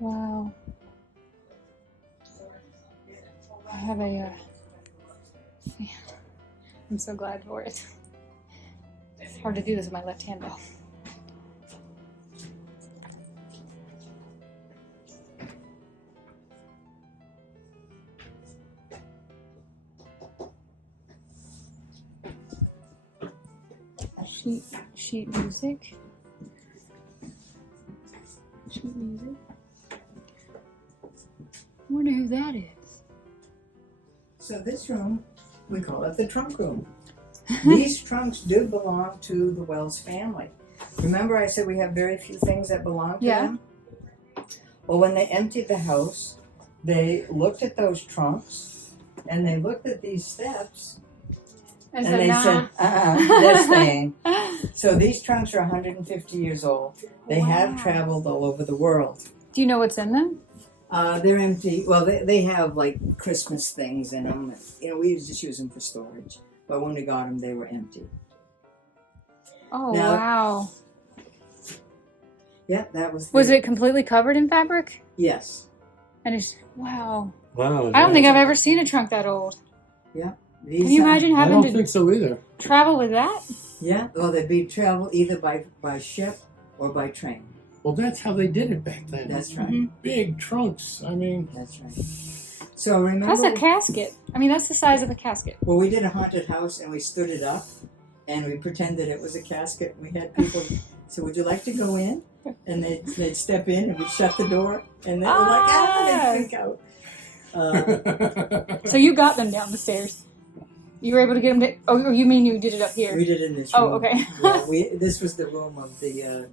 Wow. I have a, I'm so glad for it. It's hard to do this with my left hand though. Sheet music. Sheet music. I wonder who that is. So this room, we call it the trunk room. These trunks do belong to the Wells family. Remember I said we have very few things that belong to Yeah. them? Well, when they emptied the house, they looked at those trunks and they looked at these steps And and so they now, said, they're staying. So these trunks are 150 years old. They have Wow. traveled all over the world. do you know what's in them? They're empty. Well, they have like Christmas things in them. You know, we just use them for storage. But when we got them, they were empty. Oh, Now- wow. Yeah, that was. Was it completely covered in fabric? Yes. And it's, wow. Wow. I don't think I've ever seen a trunk that old. These, Can you imagine I having don't to think so either. travel with that? Yeah. Well, they'd be travel either by ship or by train. Well, that's how they did it back then. That's right. Mhm. Big trunks. I mean, That's right. So remember. That's a casket. I mean, that's the size of a casket. Well, we did a haunted house and we stood it up and we pretended it was a casket. We had people say, "Would you like to go in?" And they'd step in and we'd shut the door and they were like, Ah! they'd freak out. So you got them down the stairs. You were able to get them to, oh, you mean you did it up here? We did it in this room. Oh, okay. Yeah, this was the room of the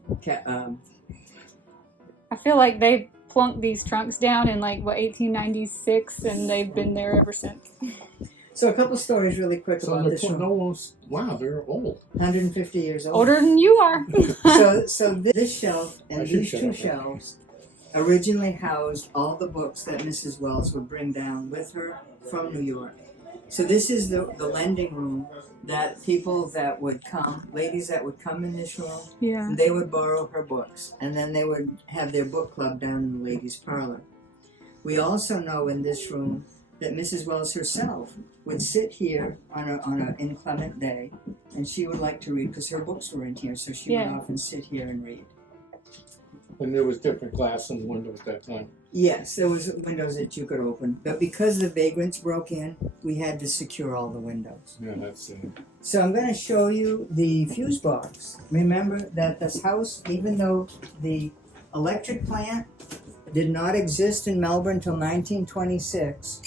I feel like they plunked these trunks down in like, what, 1896, and they've been there ever since. So a couple stories really quick so about they're this room. almost, wow, they're old. 150 years old. Older than you are. So this shelf I and should these shut two up. shelves originally housed all the books that Mrs. Wells would bring down with her from New York. So this is the lending room that people that would come, ladies that would come in this room, Yeah. they would borrow her books, and then they would have their book club down in the ladies' parlor. We also know in this room that Mrs. Wells herself would sit here on an inclement day, and she would like to read because her books were in here, so she would Yeah. often sit here and read. And there was different glass in the window at that time. Yes, there was windows that you could open, but because the vagrants broke in, we had to secure all the windows. Yeah, that's it. So I'm going to show you the fuse box. Remember that this house, even though the electric plant did not exist in Melbourne until 1926,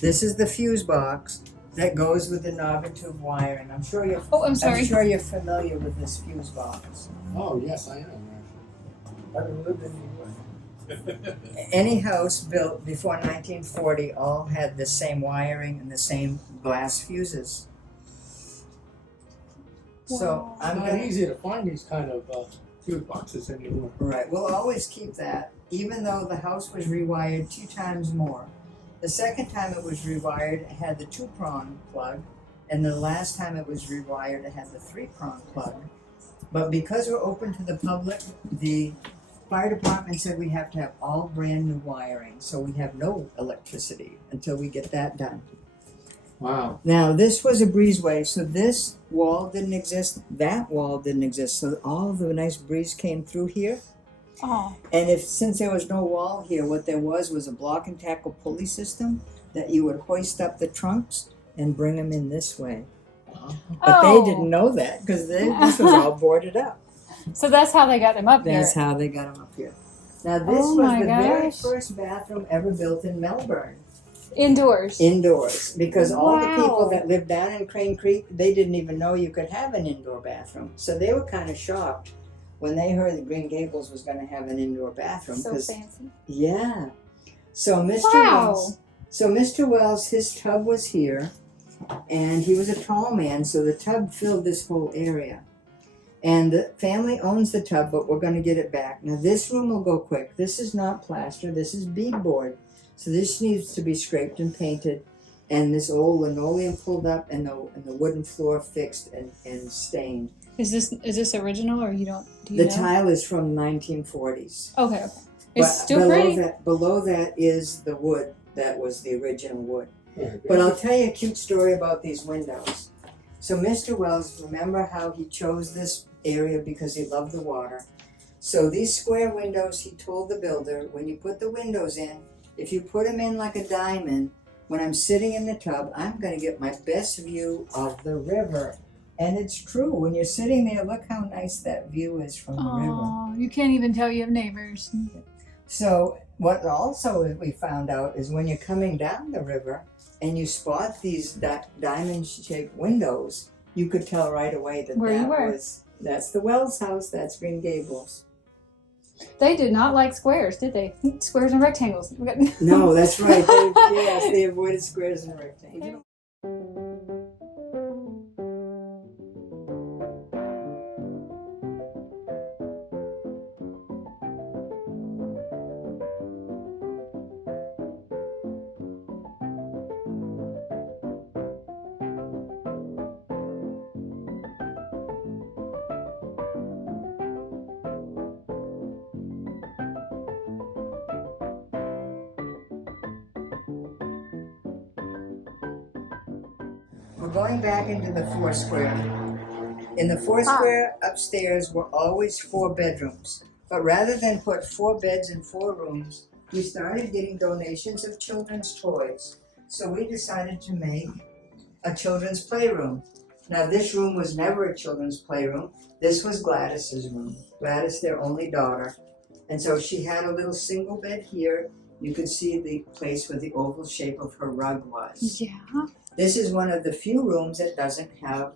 this is the fuse box that goes with the knob and tube wiring. I'm sure you're Oh, I'm sorry. you're familiar with this fuse box. Oh, yes, I am, actually. I haven't lived in New York. Any house built before 1940 all had the same wiring and the same glass fuses. So It's I'm not gonna easy to find these kind of fuse boxes anymore. right. We'll always keep that, even though the house was rewired 2 times more. The second time it was rewired, it had the 2-prong plug, and the last time it was rewired, it had the 3-prong plug. But because we're open to the public, the fire department said we have to have all brand new wiring, so we have no electricity until we get that done. Wow. Now, this was a breezeway, so this wall didn't exist, that wall didn't exist, so all the nice breeze came through here. Oh. And since there was no wall here, what there was a block and tackle pulley system that you would hoist up the trunks and bring them in this way. But they didn't know that because this was all boarded up. So that's how they got them up here. That's how they got them up here. Now this was the very first bathroom ever built in Melbourne. Indoors. Indoors. Because all the people that lived down in Crane Creek, they didn't even know you could have an indoor bathroom. So they were kind of shocked when they heard that Green Gables was going to have an indoor bathroom. So fancy. Yeah. So Mr. Wells, his tub was here, and he was a tall man, so the tub filled this whole area. And the family owns the tub, but we're going to get it back. Now this room will go quick. This is not plaster. This is beadboard. So this needs to be scraped and painted, and this old linoleum pulled up, and the wooden floor fixed and stained. Is this original, or do you know? Tile is from 1940s. Okay. It's still pretty. Below that is the wood that was the original wood. But I'll tell you a cute story about these windows. So Mr. Wells, remember how he chose this area because he loved the water. So these square windows, he told the builder, when you put the windows in, if you put them in like a diamond, when I'm sitting in the tub, I'm going to get my best view of the river. And it's true. When you're sitting there, look how nice that view is from the river. You can't even tell you have neighbors. So what also we found out is when you're coming down the river and you spot these diamond-shaped windows, you could tell right away that that's the Wells house, that's Green Gables. They did not like squares, did they? Squares and rectangles. No, that's right. They avoided squares and rectangles. We're going back into the Foursquare. In the Foursquare upstairs were always 4 bedrooms. But rather than put 4 beds in 4 rooms, we started getting donations of children's toys. So we decided to make a children's playroom. Now this room was never a children's playroom. This was Gladys's room. Gladys, their only daughter. And so she had a little single bed here. You could see the place where the oval shape of her rug was. Yeah. This is one of the few rooms that doesn't have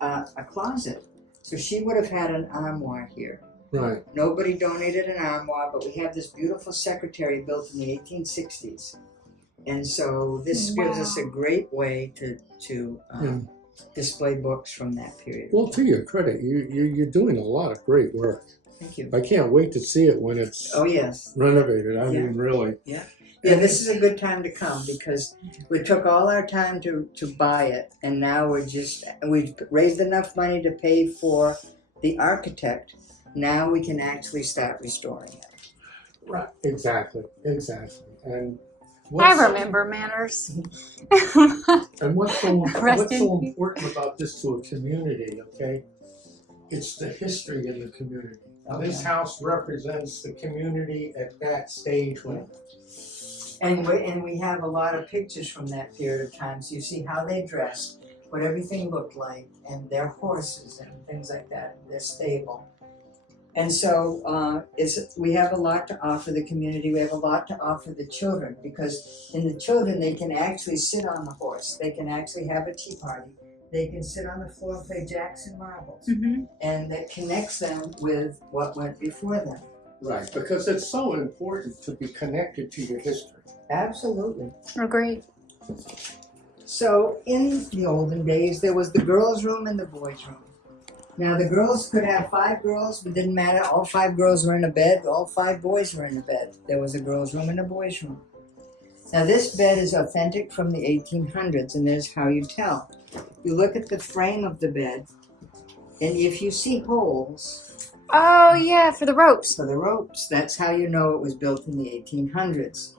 a closet. So she would have had an armoire here. Right. Nobody donated an armoire, but we have this beautiful secretary built in the 1860s. And so this gives us a great way to display books from that period. Well, to your credit, you're doing a lot of great work. Thank you. I can't wait to see it when it's renovated. I mean, really. Yeah. Yeah, this is a good time to come because we took all our time to buy it, and now we've raised enough money to pay for the architect. Now we can actually start restoring it. Right. Exactly. And I remember manners. And what's so important about this to a community, okay? It's the history in the community. Okay. This house represents the community at that stage when. And we have a lot of pictures from that period of time, so you see how they dressed, what everything looked like, and their horses and things like that, their stable. And so we have a lot to offer the community. We have a lot to offer the children, because in the children, they can actually sit on the horse. They can actually have a tea party. They can sit on the floor and play jacks and marbles. Mm-hmm. And that connects them with what went before them. Right, because it's so important to be connected to your history. Absolutely. Agreed. So in the olden days, there was the girls' room and the boys' room. Now the girls could have 5 girls, but it didn't matter. All 5 girls were in a bed. All 5 boys were in a bed. There was a girls' room and a boys' room. Now this bed is authentic from the 1800s, and there's how you tell. You look at the frame of the bed, and if you see holes. Oh yeah, for the ropes. For the ropes. That's how you know it was built in the 1800s.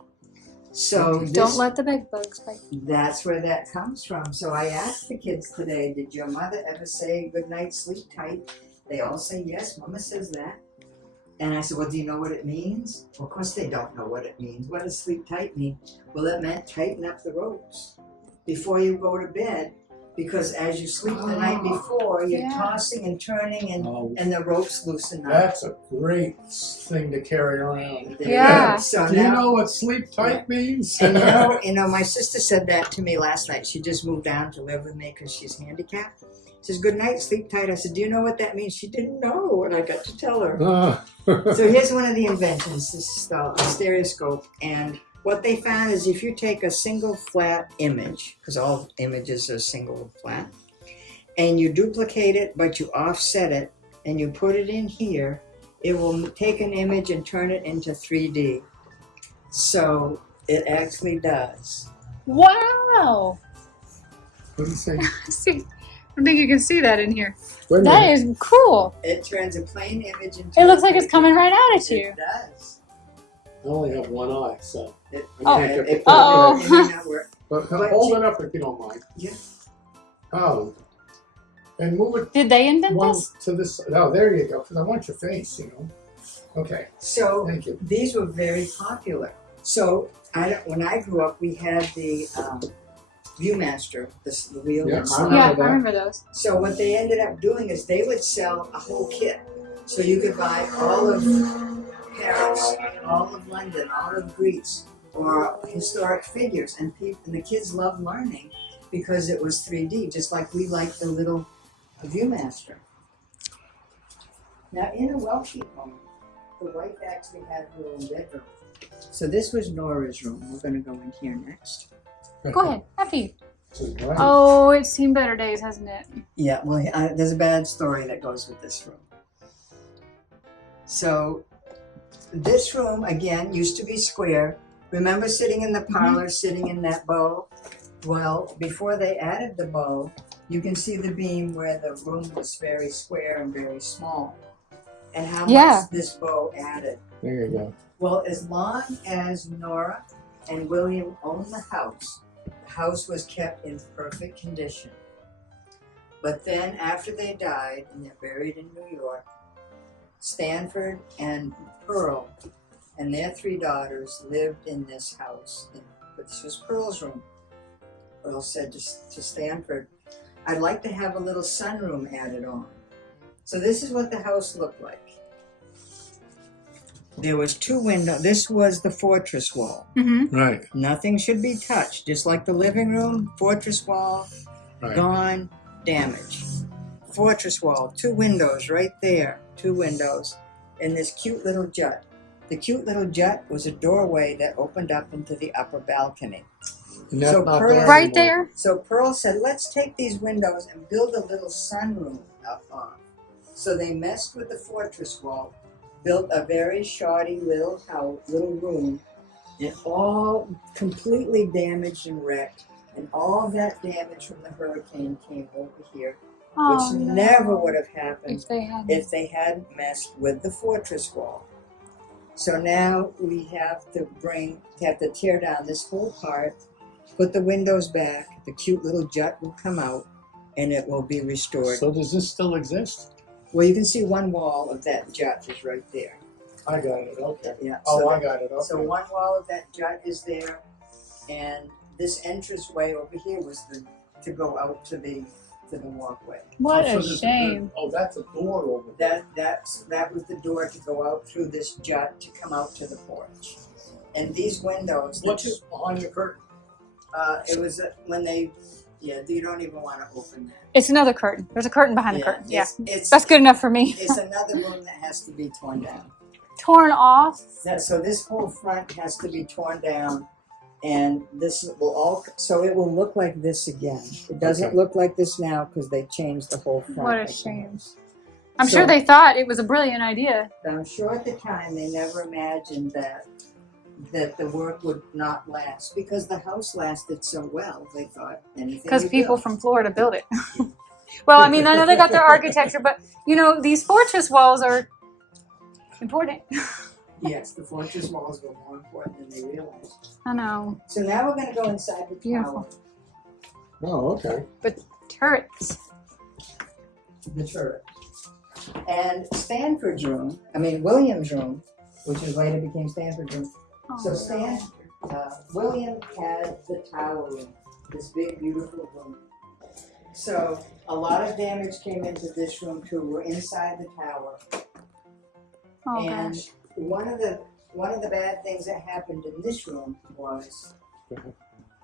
So don't let the bed bugs bite. That's where that comes from. So I asked the kids today, did your mother ever say good night, sleep tight? They all say yes, Mama says that. And I said, well, do you know what it means? Well, of course they don't know what it means. What does sleep tight mean? Well, it meant tighten up the ropes before you go to bed, because as you sleep the night before, you're tossing and turning, and the ropes loosen up. That's a great thing to carry around. Yeah. So Do you now, know what sleep tight means? and you know, my sister said that to me last night. She just moved down to live with me because she's handicapped. She says, good night, sleep tight. I said, do you know what that means? She didn't know, and I got to tell her. So here's one of the inventions. This is a stereoscope, and what they found is if you take a single flat image, because all images are single flat, and you duplicate it, but you offset it, and you put it in here, it will take an image and turn it into 3D. So it actually does. Wow. What do you say? See, I think you can see that in here. Wait a That minute. is cool. It turns a plain image into. It looks like it's coming right out at you. It does. I only have one eye, so. Oh. It Uh-oh. may not work. But hold it up if you don't mind. Yeah. Oh. And move it Did they invent one this? to this. Oh, there you go. Because I want your face, you know. Okay. So Thank you. these were very popular. So when I grew up, we had the Viewmaster, the wheel. Yeah, that I slide. Yeah, I that. remember those. So what they ended up doing is they would sell a whole kit. So you could buy all of Paris, all of London, all of Greece, or historic figures. And the kids loved learning because it was 3D, just like we like the little Viewmaster. Now in a wealthy home, the wife actually had her own bedroom. So this was Nora's room. We're going to go in here next. Go ahead. After you. Right. Oh, it's seen better days, hasn't it? Yeah, well, there's a bad story that goes with this room. So, this room, again, used to be square. Remember sitting in the parlor, sitting in that bow? Well, before they added the bow, you can see the beam where the room was very square and very small. And how much this bow added. There you go. Well, as long as Nora and William owned the house was kept in perfect condition. But then after they died, and they're buried in New York, Stanford and Pearl and their 3 daughters lived in this house. This was Pearl's room. Pearl said to Stanford, I'd like to have a little sunroom added on. So this is what the house looked like. There was 2 windows. This was the fortress wall. Mm-hmm. Right. Nothing should be touched. Just like the living room, fortress wall, Right. gone, damaged. Fortress wall, 2 windows right there, 2 windows, and this cute little jut. The cute little jut was a doorway that opened up into the upper balcony. And that's So not Pearl- there Right anymore. there. So Pearl said, let's take these windows and build a little sunroom up on. So they messed with the fortress wall, built a very shoddy little house, little room, and all completely damaged and wrecked. And all that damage from the hurricane came over here, Oh, which no. never would have happened If they had. if they hadn't messed with the fortress wall. So now we have to tear down this whole part, put the windows back, the cute little jut will come out, and it will be restored. So does this still exist? Well, you can see one wall of that jut is right there. I got it. Okay. Yeah. Oh, so I got it. Okay. So one wall of that jut is there, and this entranceway over here was to go out to the walkway. What Oh, so a there's a shame. good- oh, that's a door over there. That was the door to go out through this jut to come out to the porch. And these windows, What's behind your curtain? it was when they, you don't even want to open that. It's another curtain. There's a curtain behind the curtain. Yeah. It's That's good enough for me. It's another room that has to be torn down. Torn off. So this whole front has to be torn down, and this will so it will look like this again. It doesn't Okay. look like this now because they changed the whole front. What a of the shame. house. I'm So- sure they thought it was a brilliant idea. I'm sure at the time they never imagined that the work would not last because the house lasted so well. They thought anything. Because you people build. from Florida built it. Well, I mean, I know they got their architecture, but you know, these fortress walls are important. Yes, the fortress walls were more important than they realized. I know. So now we're going to go inside the Beautiful. tower, Oh, okay. But turrets. the turret. And Stanford's room, William's room, which is later became Stanford's room. So William had the tower room, this big, beautiful room. So a lot of damage came into this room too. We're inside the tower. Oh, And gosh. one of the bad things that happened in this room was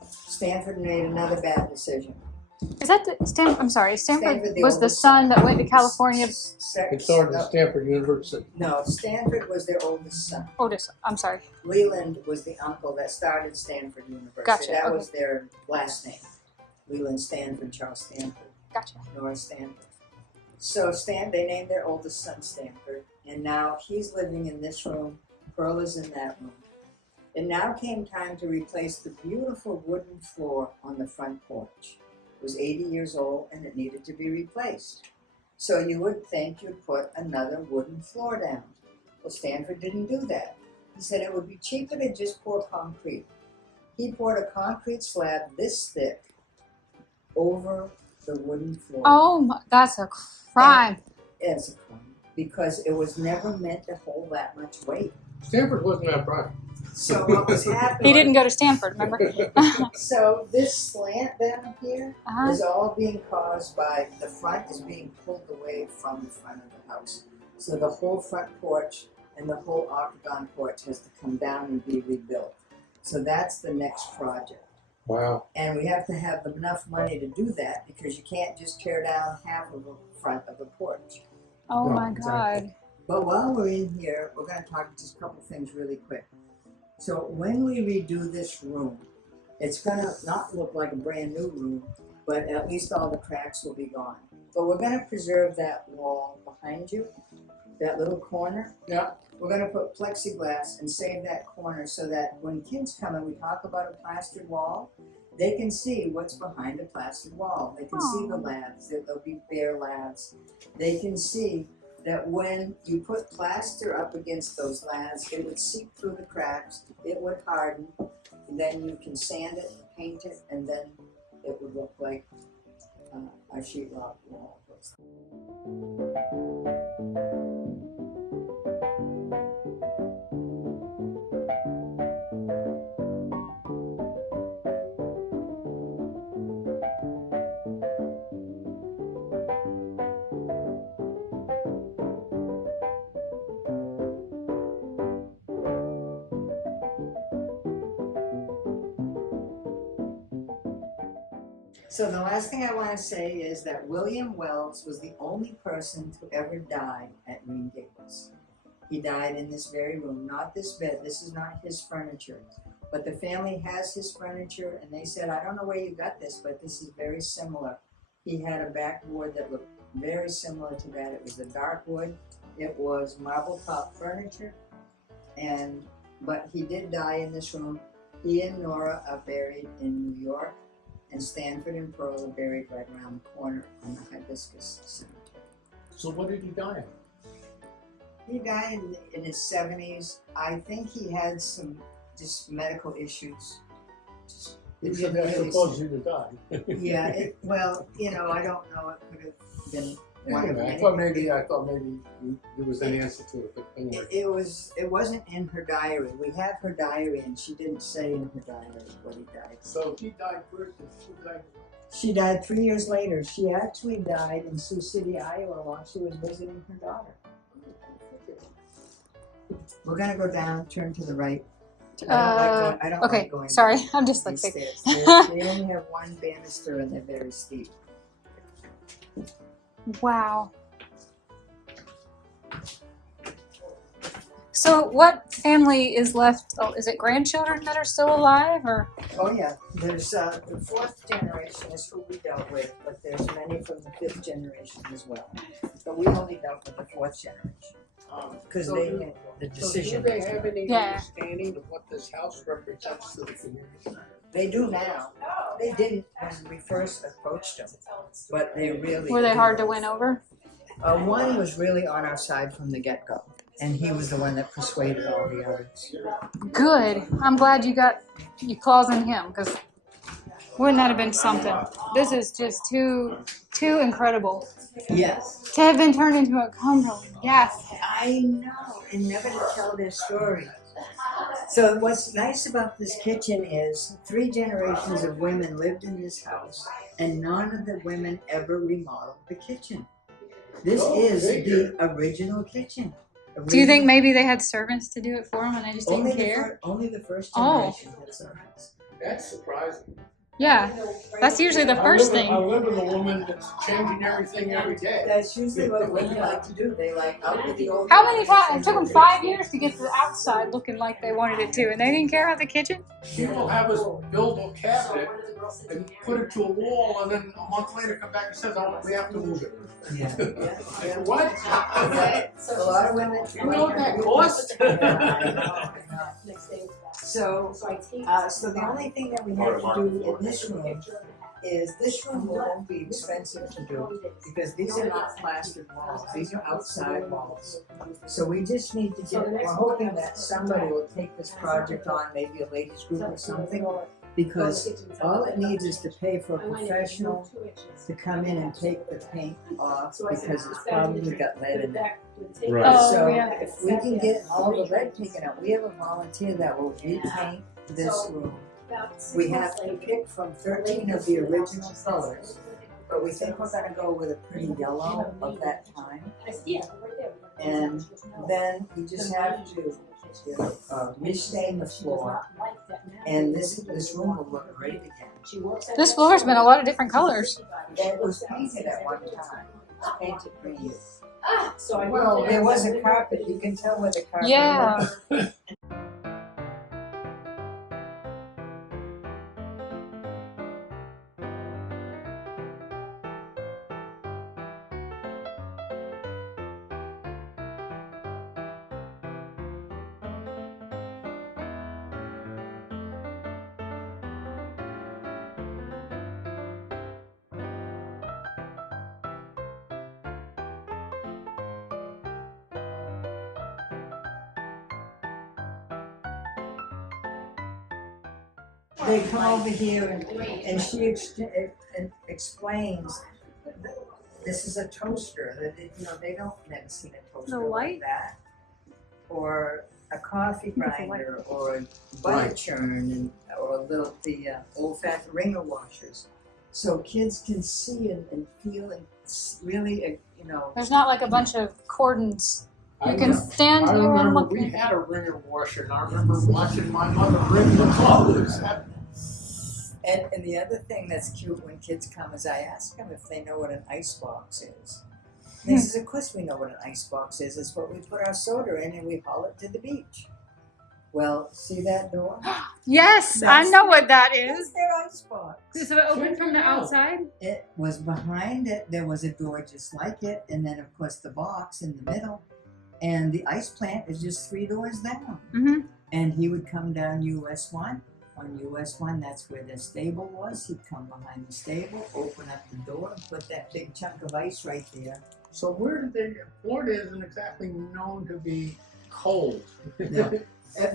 Stanford made another bad decision. Is that the Stanford? I'm sorry, Stanford the was the oldest son that went to California. It started at Stanford University. No, Stanford was their oldest son. Oldest. I'm sorry. Leland was the uncle that started Stanford University. Gotcha, That okay. was their last name. Leland Stanford, Charles Stanford, Gotcha. Nora Stanford. So they named their oldest son Stanford, and now he's living in this room. Pearl is in that room. It now came time to replace the beautiful wooden floor on the front porch. It was 80 years old and it needed to be replaced. So you would think you'd put another wooden floor down. Well, Stanford didn't do that. He said it would be cheaper to just pour concrete. He poured a concrete slab this thick over the wooden floor. Oh, that's a crime. It's a crime because it was never meant to hold that much weight. Stanford wasn't that bright. So what was happening? He didn't go to Stanford, remember? So this slant down here Uh-huh. is all being caused by the front is being pulled away from the front of the house. So the whole front porch and the whole octagon porch has to come down and be rebuilt. So that's the next project. Wow. And we have to have enough money to do that because you can't just tear down half of the front of the porch. Oh No, my exactly. God. But while we're in here, we're going to talk just a couple things really quick. So when we redo this room, it's going to not look like a brand new room, but at least all the cracks will be gone. But we're going to preserve that wall behind you, that little corner. Yeah. We're going to put plexiglass and save that corner so that when kids come and we talk about a plastered wall, they can see what's behind a plastered wall. They can see the labs. There'll be bare labs. They can see that when you put plaster up against those labs, it would seep through the cracks, it would harden, and then you can sand it, paint it, and then it would look like a sheetrock wall. So the last thing I want to say is that William Wells was the only person to ever die at Green Gables. He died in this very room, not this bed. This is not his furniture. But the family has his furniture, and they said, I don't know where you got this, but this is very similar. He had a backboard that looked very similar to that. It was a dark wood. It was marble top furniture. But he did die in this room. He and Nora are buried in New York. And Stanford and Pearl are buried right around the corner on the Hibiscus Cemetery. So what did he die of? He died in his 70s. I think he had some just medical issues. He said that supposed you to die. Yeah, well, I don't know. It could have been one of Anyway, many. I thought maybe there was an answer to it, but anyway. It wasn't in her diary. We have her diary, and she didn't say in her diary what he died. So he died first and she died. She died 3 years later. She actually died in Sioux City, Iowa, while she was visiting her daughter. We're gonna go down, turn to the right. I don't Okay, like going sorry. down I'm just these like, stairs. They only have one banister and they're very steep. wow. So what family is left? Oh, is it grandchildren that are still alive, or? Oh yeah, there's the fourth generation is who we dealt with, but there's many from the fifth generation as well. But we only dealt with the fourth generation because So they do- made the So do decision. they have any Yeah. understanding of what this house represents to the community? They do now. They didn't when we first approached them, but they really Were they do. hard to win over? One was really on our side from the get-go, and he was the one that persuaded all the others. Good. I'm glad you got your claws in him, because Wouldn't that have been something? This is just too incredible Yes. to have been turned into a Cumberland. Yes. I know, and never to tell their story. So what's nice about this kitchen is 3 generations of women lived in this house, and none of the women ever remodeled the kitchen. This is the original kitchen. Do you think maybe they had servants to do it for them and they just didn't care? Only the first Oh. generation had servants. That's surprising. Yeah, that's usually the first I thing. live with a woman that's changing everything every day. That's usually what women like to do. They like out with the old. How many times? It took them 5 years to get the outside looking like they wanted it to, and they didn't care about the kitchen? People have us build a cabinet and put it to a wall, and then a month later come back and says, "Oh, we have to move it." Yeah. Like, what? So a lot of women. You know what that costs? So the only thing that we have to do in this room is this room won't be expensive to do because these are not plastered walls. These are outside walls. So we just need to get, we're hoping that somebody will take this project on, maybe a ladies group or something, because all it needs is to pay for a professional to come in and take the paint off because it's probably got lead in it. Right. Oh, So yeah. if we can get all the lead taken out, we have a volunteer that will repaint this room. We have to pick from 13 of the original colors, but we think we're going to go with a pretty yellow of that time. And then we just have to restain the floor, and this room will look great again. This floor's been a lot of different colors. It was painted at one time. It was painted green. So Well, there was a carpet. You can tell where the carpet Yeah. was. They come over here and she explains this is a toaster that they don't never seen a toaster The light? like that, or a coffee grinder, or a butter churn, or the old-fashioned ringer washers, so kids can see and feel and really There's not like a bunch of cordons. You can I stand here and remember look. we had a wringer washer, and I remember watching my mother wring the clothes. And the other thing that's cute when kids come is I ask them if they know what an ice box is. And they says, of course we know what an ice box is. It's what we put our soda in and we haul it to the beach. Well, see that door? Yes, I know what that That's is. their ice box. So it opened from the outside? It was behind it. There was a door just like it. And then, of course, the box in the middle. And the ice plant is just 3 doors down. Mm-hmm. And he would come down US 1. On US 1, that's where the stable was. He'd come behind the stable, open up the door, and put that big chunk of ice right there. So where did they? Florida isn't exactly known to be cold. No.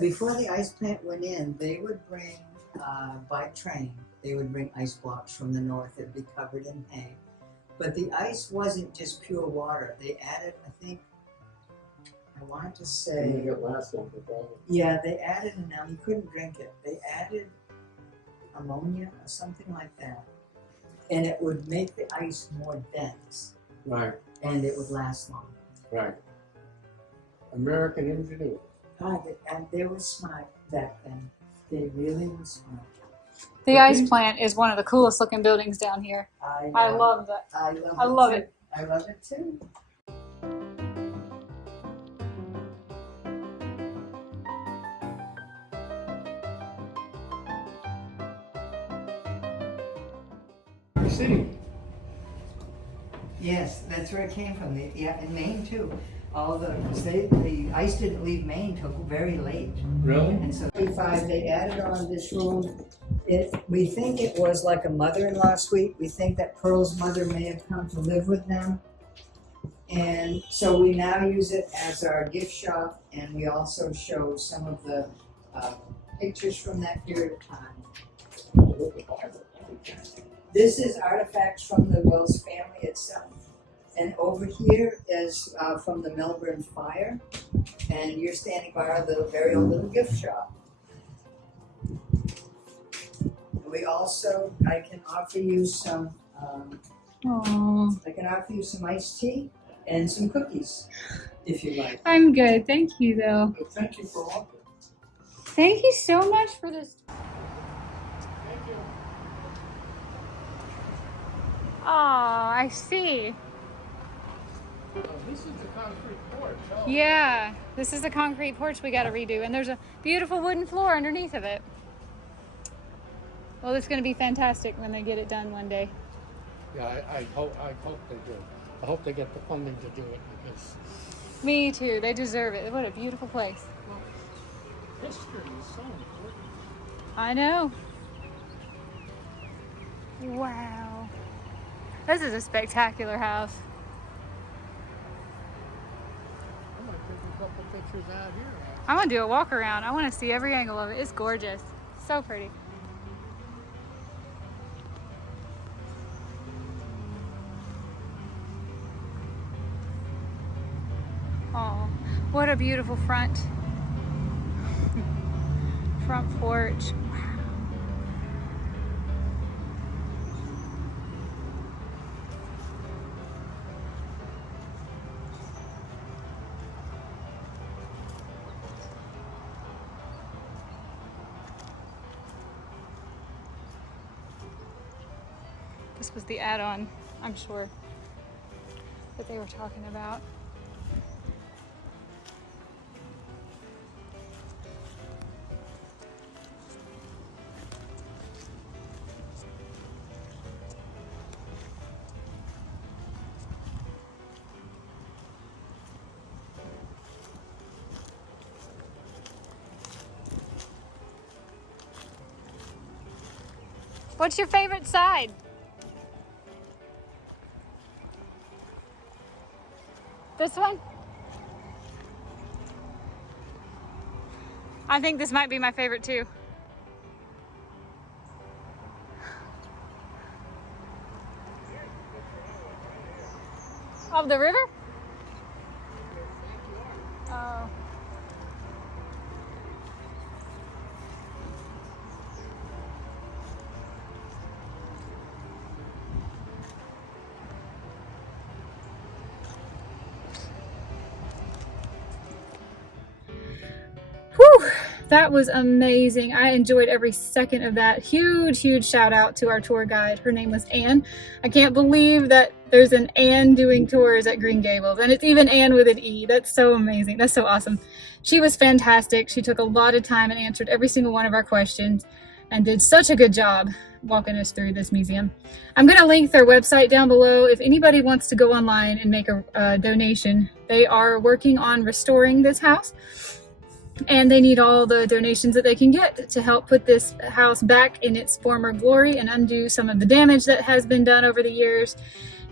Before the ice plant went in, they would bring, by train, they would bring ice blocks from the north. It'd be covered in hay. But the ice wasn't just pure water. They added, I think, I wanted to say, yeah, they added, and now you couldn't drink it. They added ammonia or something like that. And it would make the ice more dense. Right, And it would last longer. right. American ingenuity. And they were smart back then. They really were smart. The ice plant is one of the coolest looking buildings down here. I love that. I love it. I love it too. City. Yes, that's where it came from. Yeah, in Maine too. The ice didn't leave Maine till very late. Really? And so 55, they added on this room. We think it was like a mother-in-law suite. We think that Pearl's mother may have come to live with them. And so we now use it as our gift shop, and we also show some of the pictures from that period of time. This is artifacts from the Wells family itself. And over here is from the Melbourne fire. And you're standing by our very own little gift shop. And we also, I can offer you some iced tea and some cookies, if you like. I'm good. Thank you, though. But thank you for offering. Thank you so much for this. Thank you. Oh, I see. Oh, this is the concrete porch. Oh. Yeah, this is the concrete porch we got to redo, and there's a beautiful wooden floor underneath of it. Well, it's going to be fantastic when they get it done one day. Yeah, I hope they do. I hope they get the funding to do it because Me too. They deserve it. What a beautiful place. history is so important. I know. Wow. This is a spectacular house. I might take a couple pictures out here. I'm going to do a walk around. I want to see every angle of it. It's gorgeous. So pretty. Oh, what a beautiful front porch. This was the add-on, I'm sure, that they were talking about. What's your favorite side? This one? I think this might be my favorite too. Of the river? Oh. Whew, that was amazing. I enjoyed every second of that. Huge shout out to our tour guide. Her name was Anne. I can't believe that there's an Anne doing tours at Green Gables, and it's even Anne with an E. That's so amazing. That's so awesome. She was fantastic. She took a lot of time and answered every single one of our questions and did such a good job walking us through this museum. I'm going to link their website down below. If anybody wants to go online and make a donation, they are working on restoring this house. And they need all the donations that they can get to help put this house back in its former glory and undo some of the damage that has been done over the years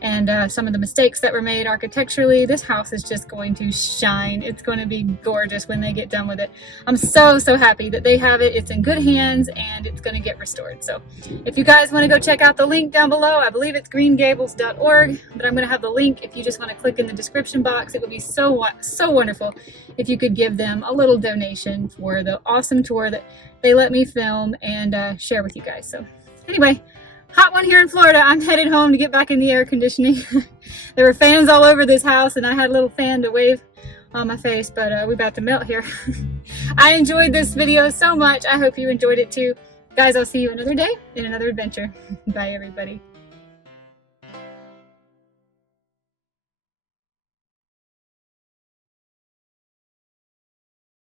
and some of the mistakes that were made architecturally. This house is just going to shine. It's going to be gorgeous when they get done with it. I'm so happy that they have it. It's in good hands and it's going to get restored. So if you guys want to go check out the link down below, I believe it's greengables.org, but I'm going to have the link if you just want to click in the description box. It would be so wonderful if you could give them a little donation for the awesome tour that they let me film and share with you guys. So anyway, hot one here in Florida. I'm headed home to get back in the air conditioning. There were fans all over this house and I had a little fan to wave on my face, but we're about to melt here. I enjoyed this video so much. I hope you enjoyed it too. Guys, I'll see you another day in another adventure. Bye everybody.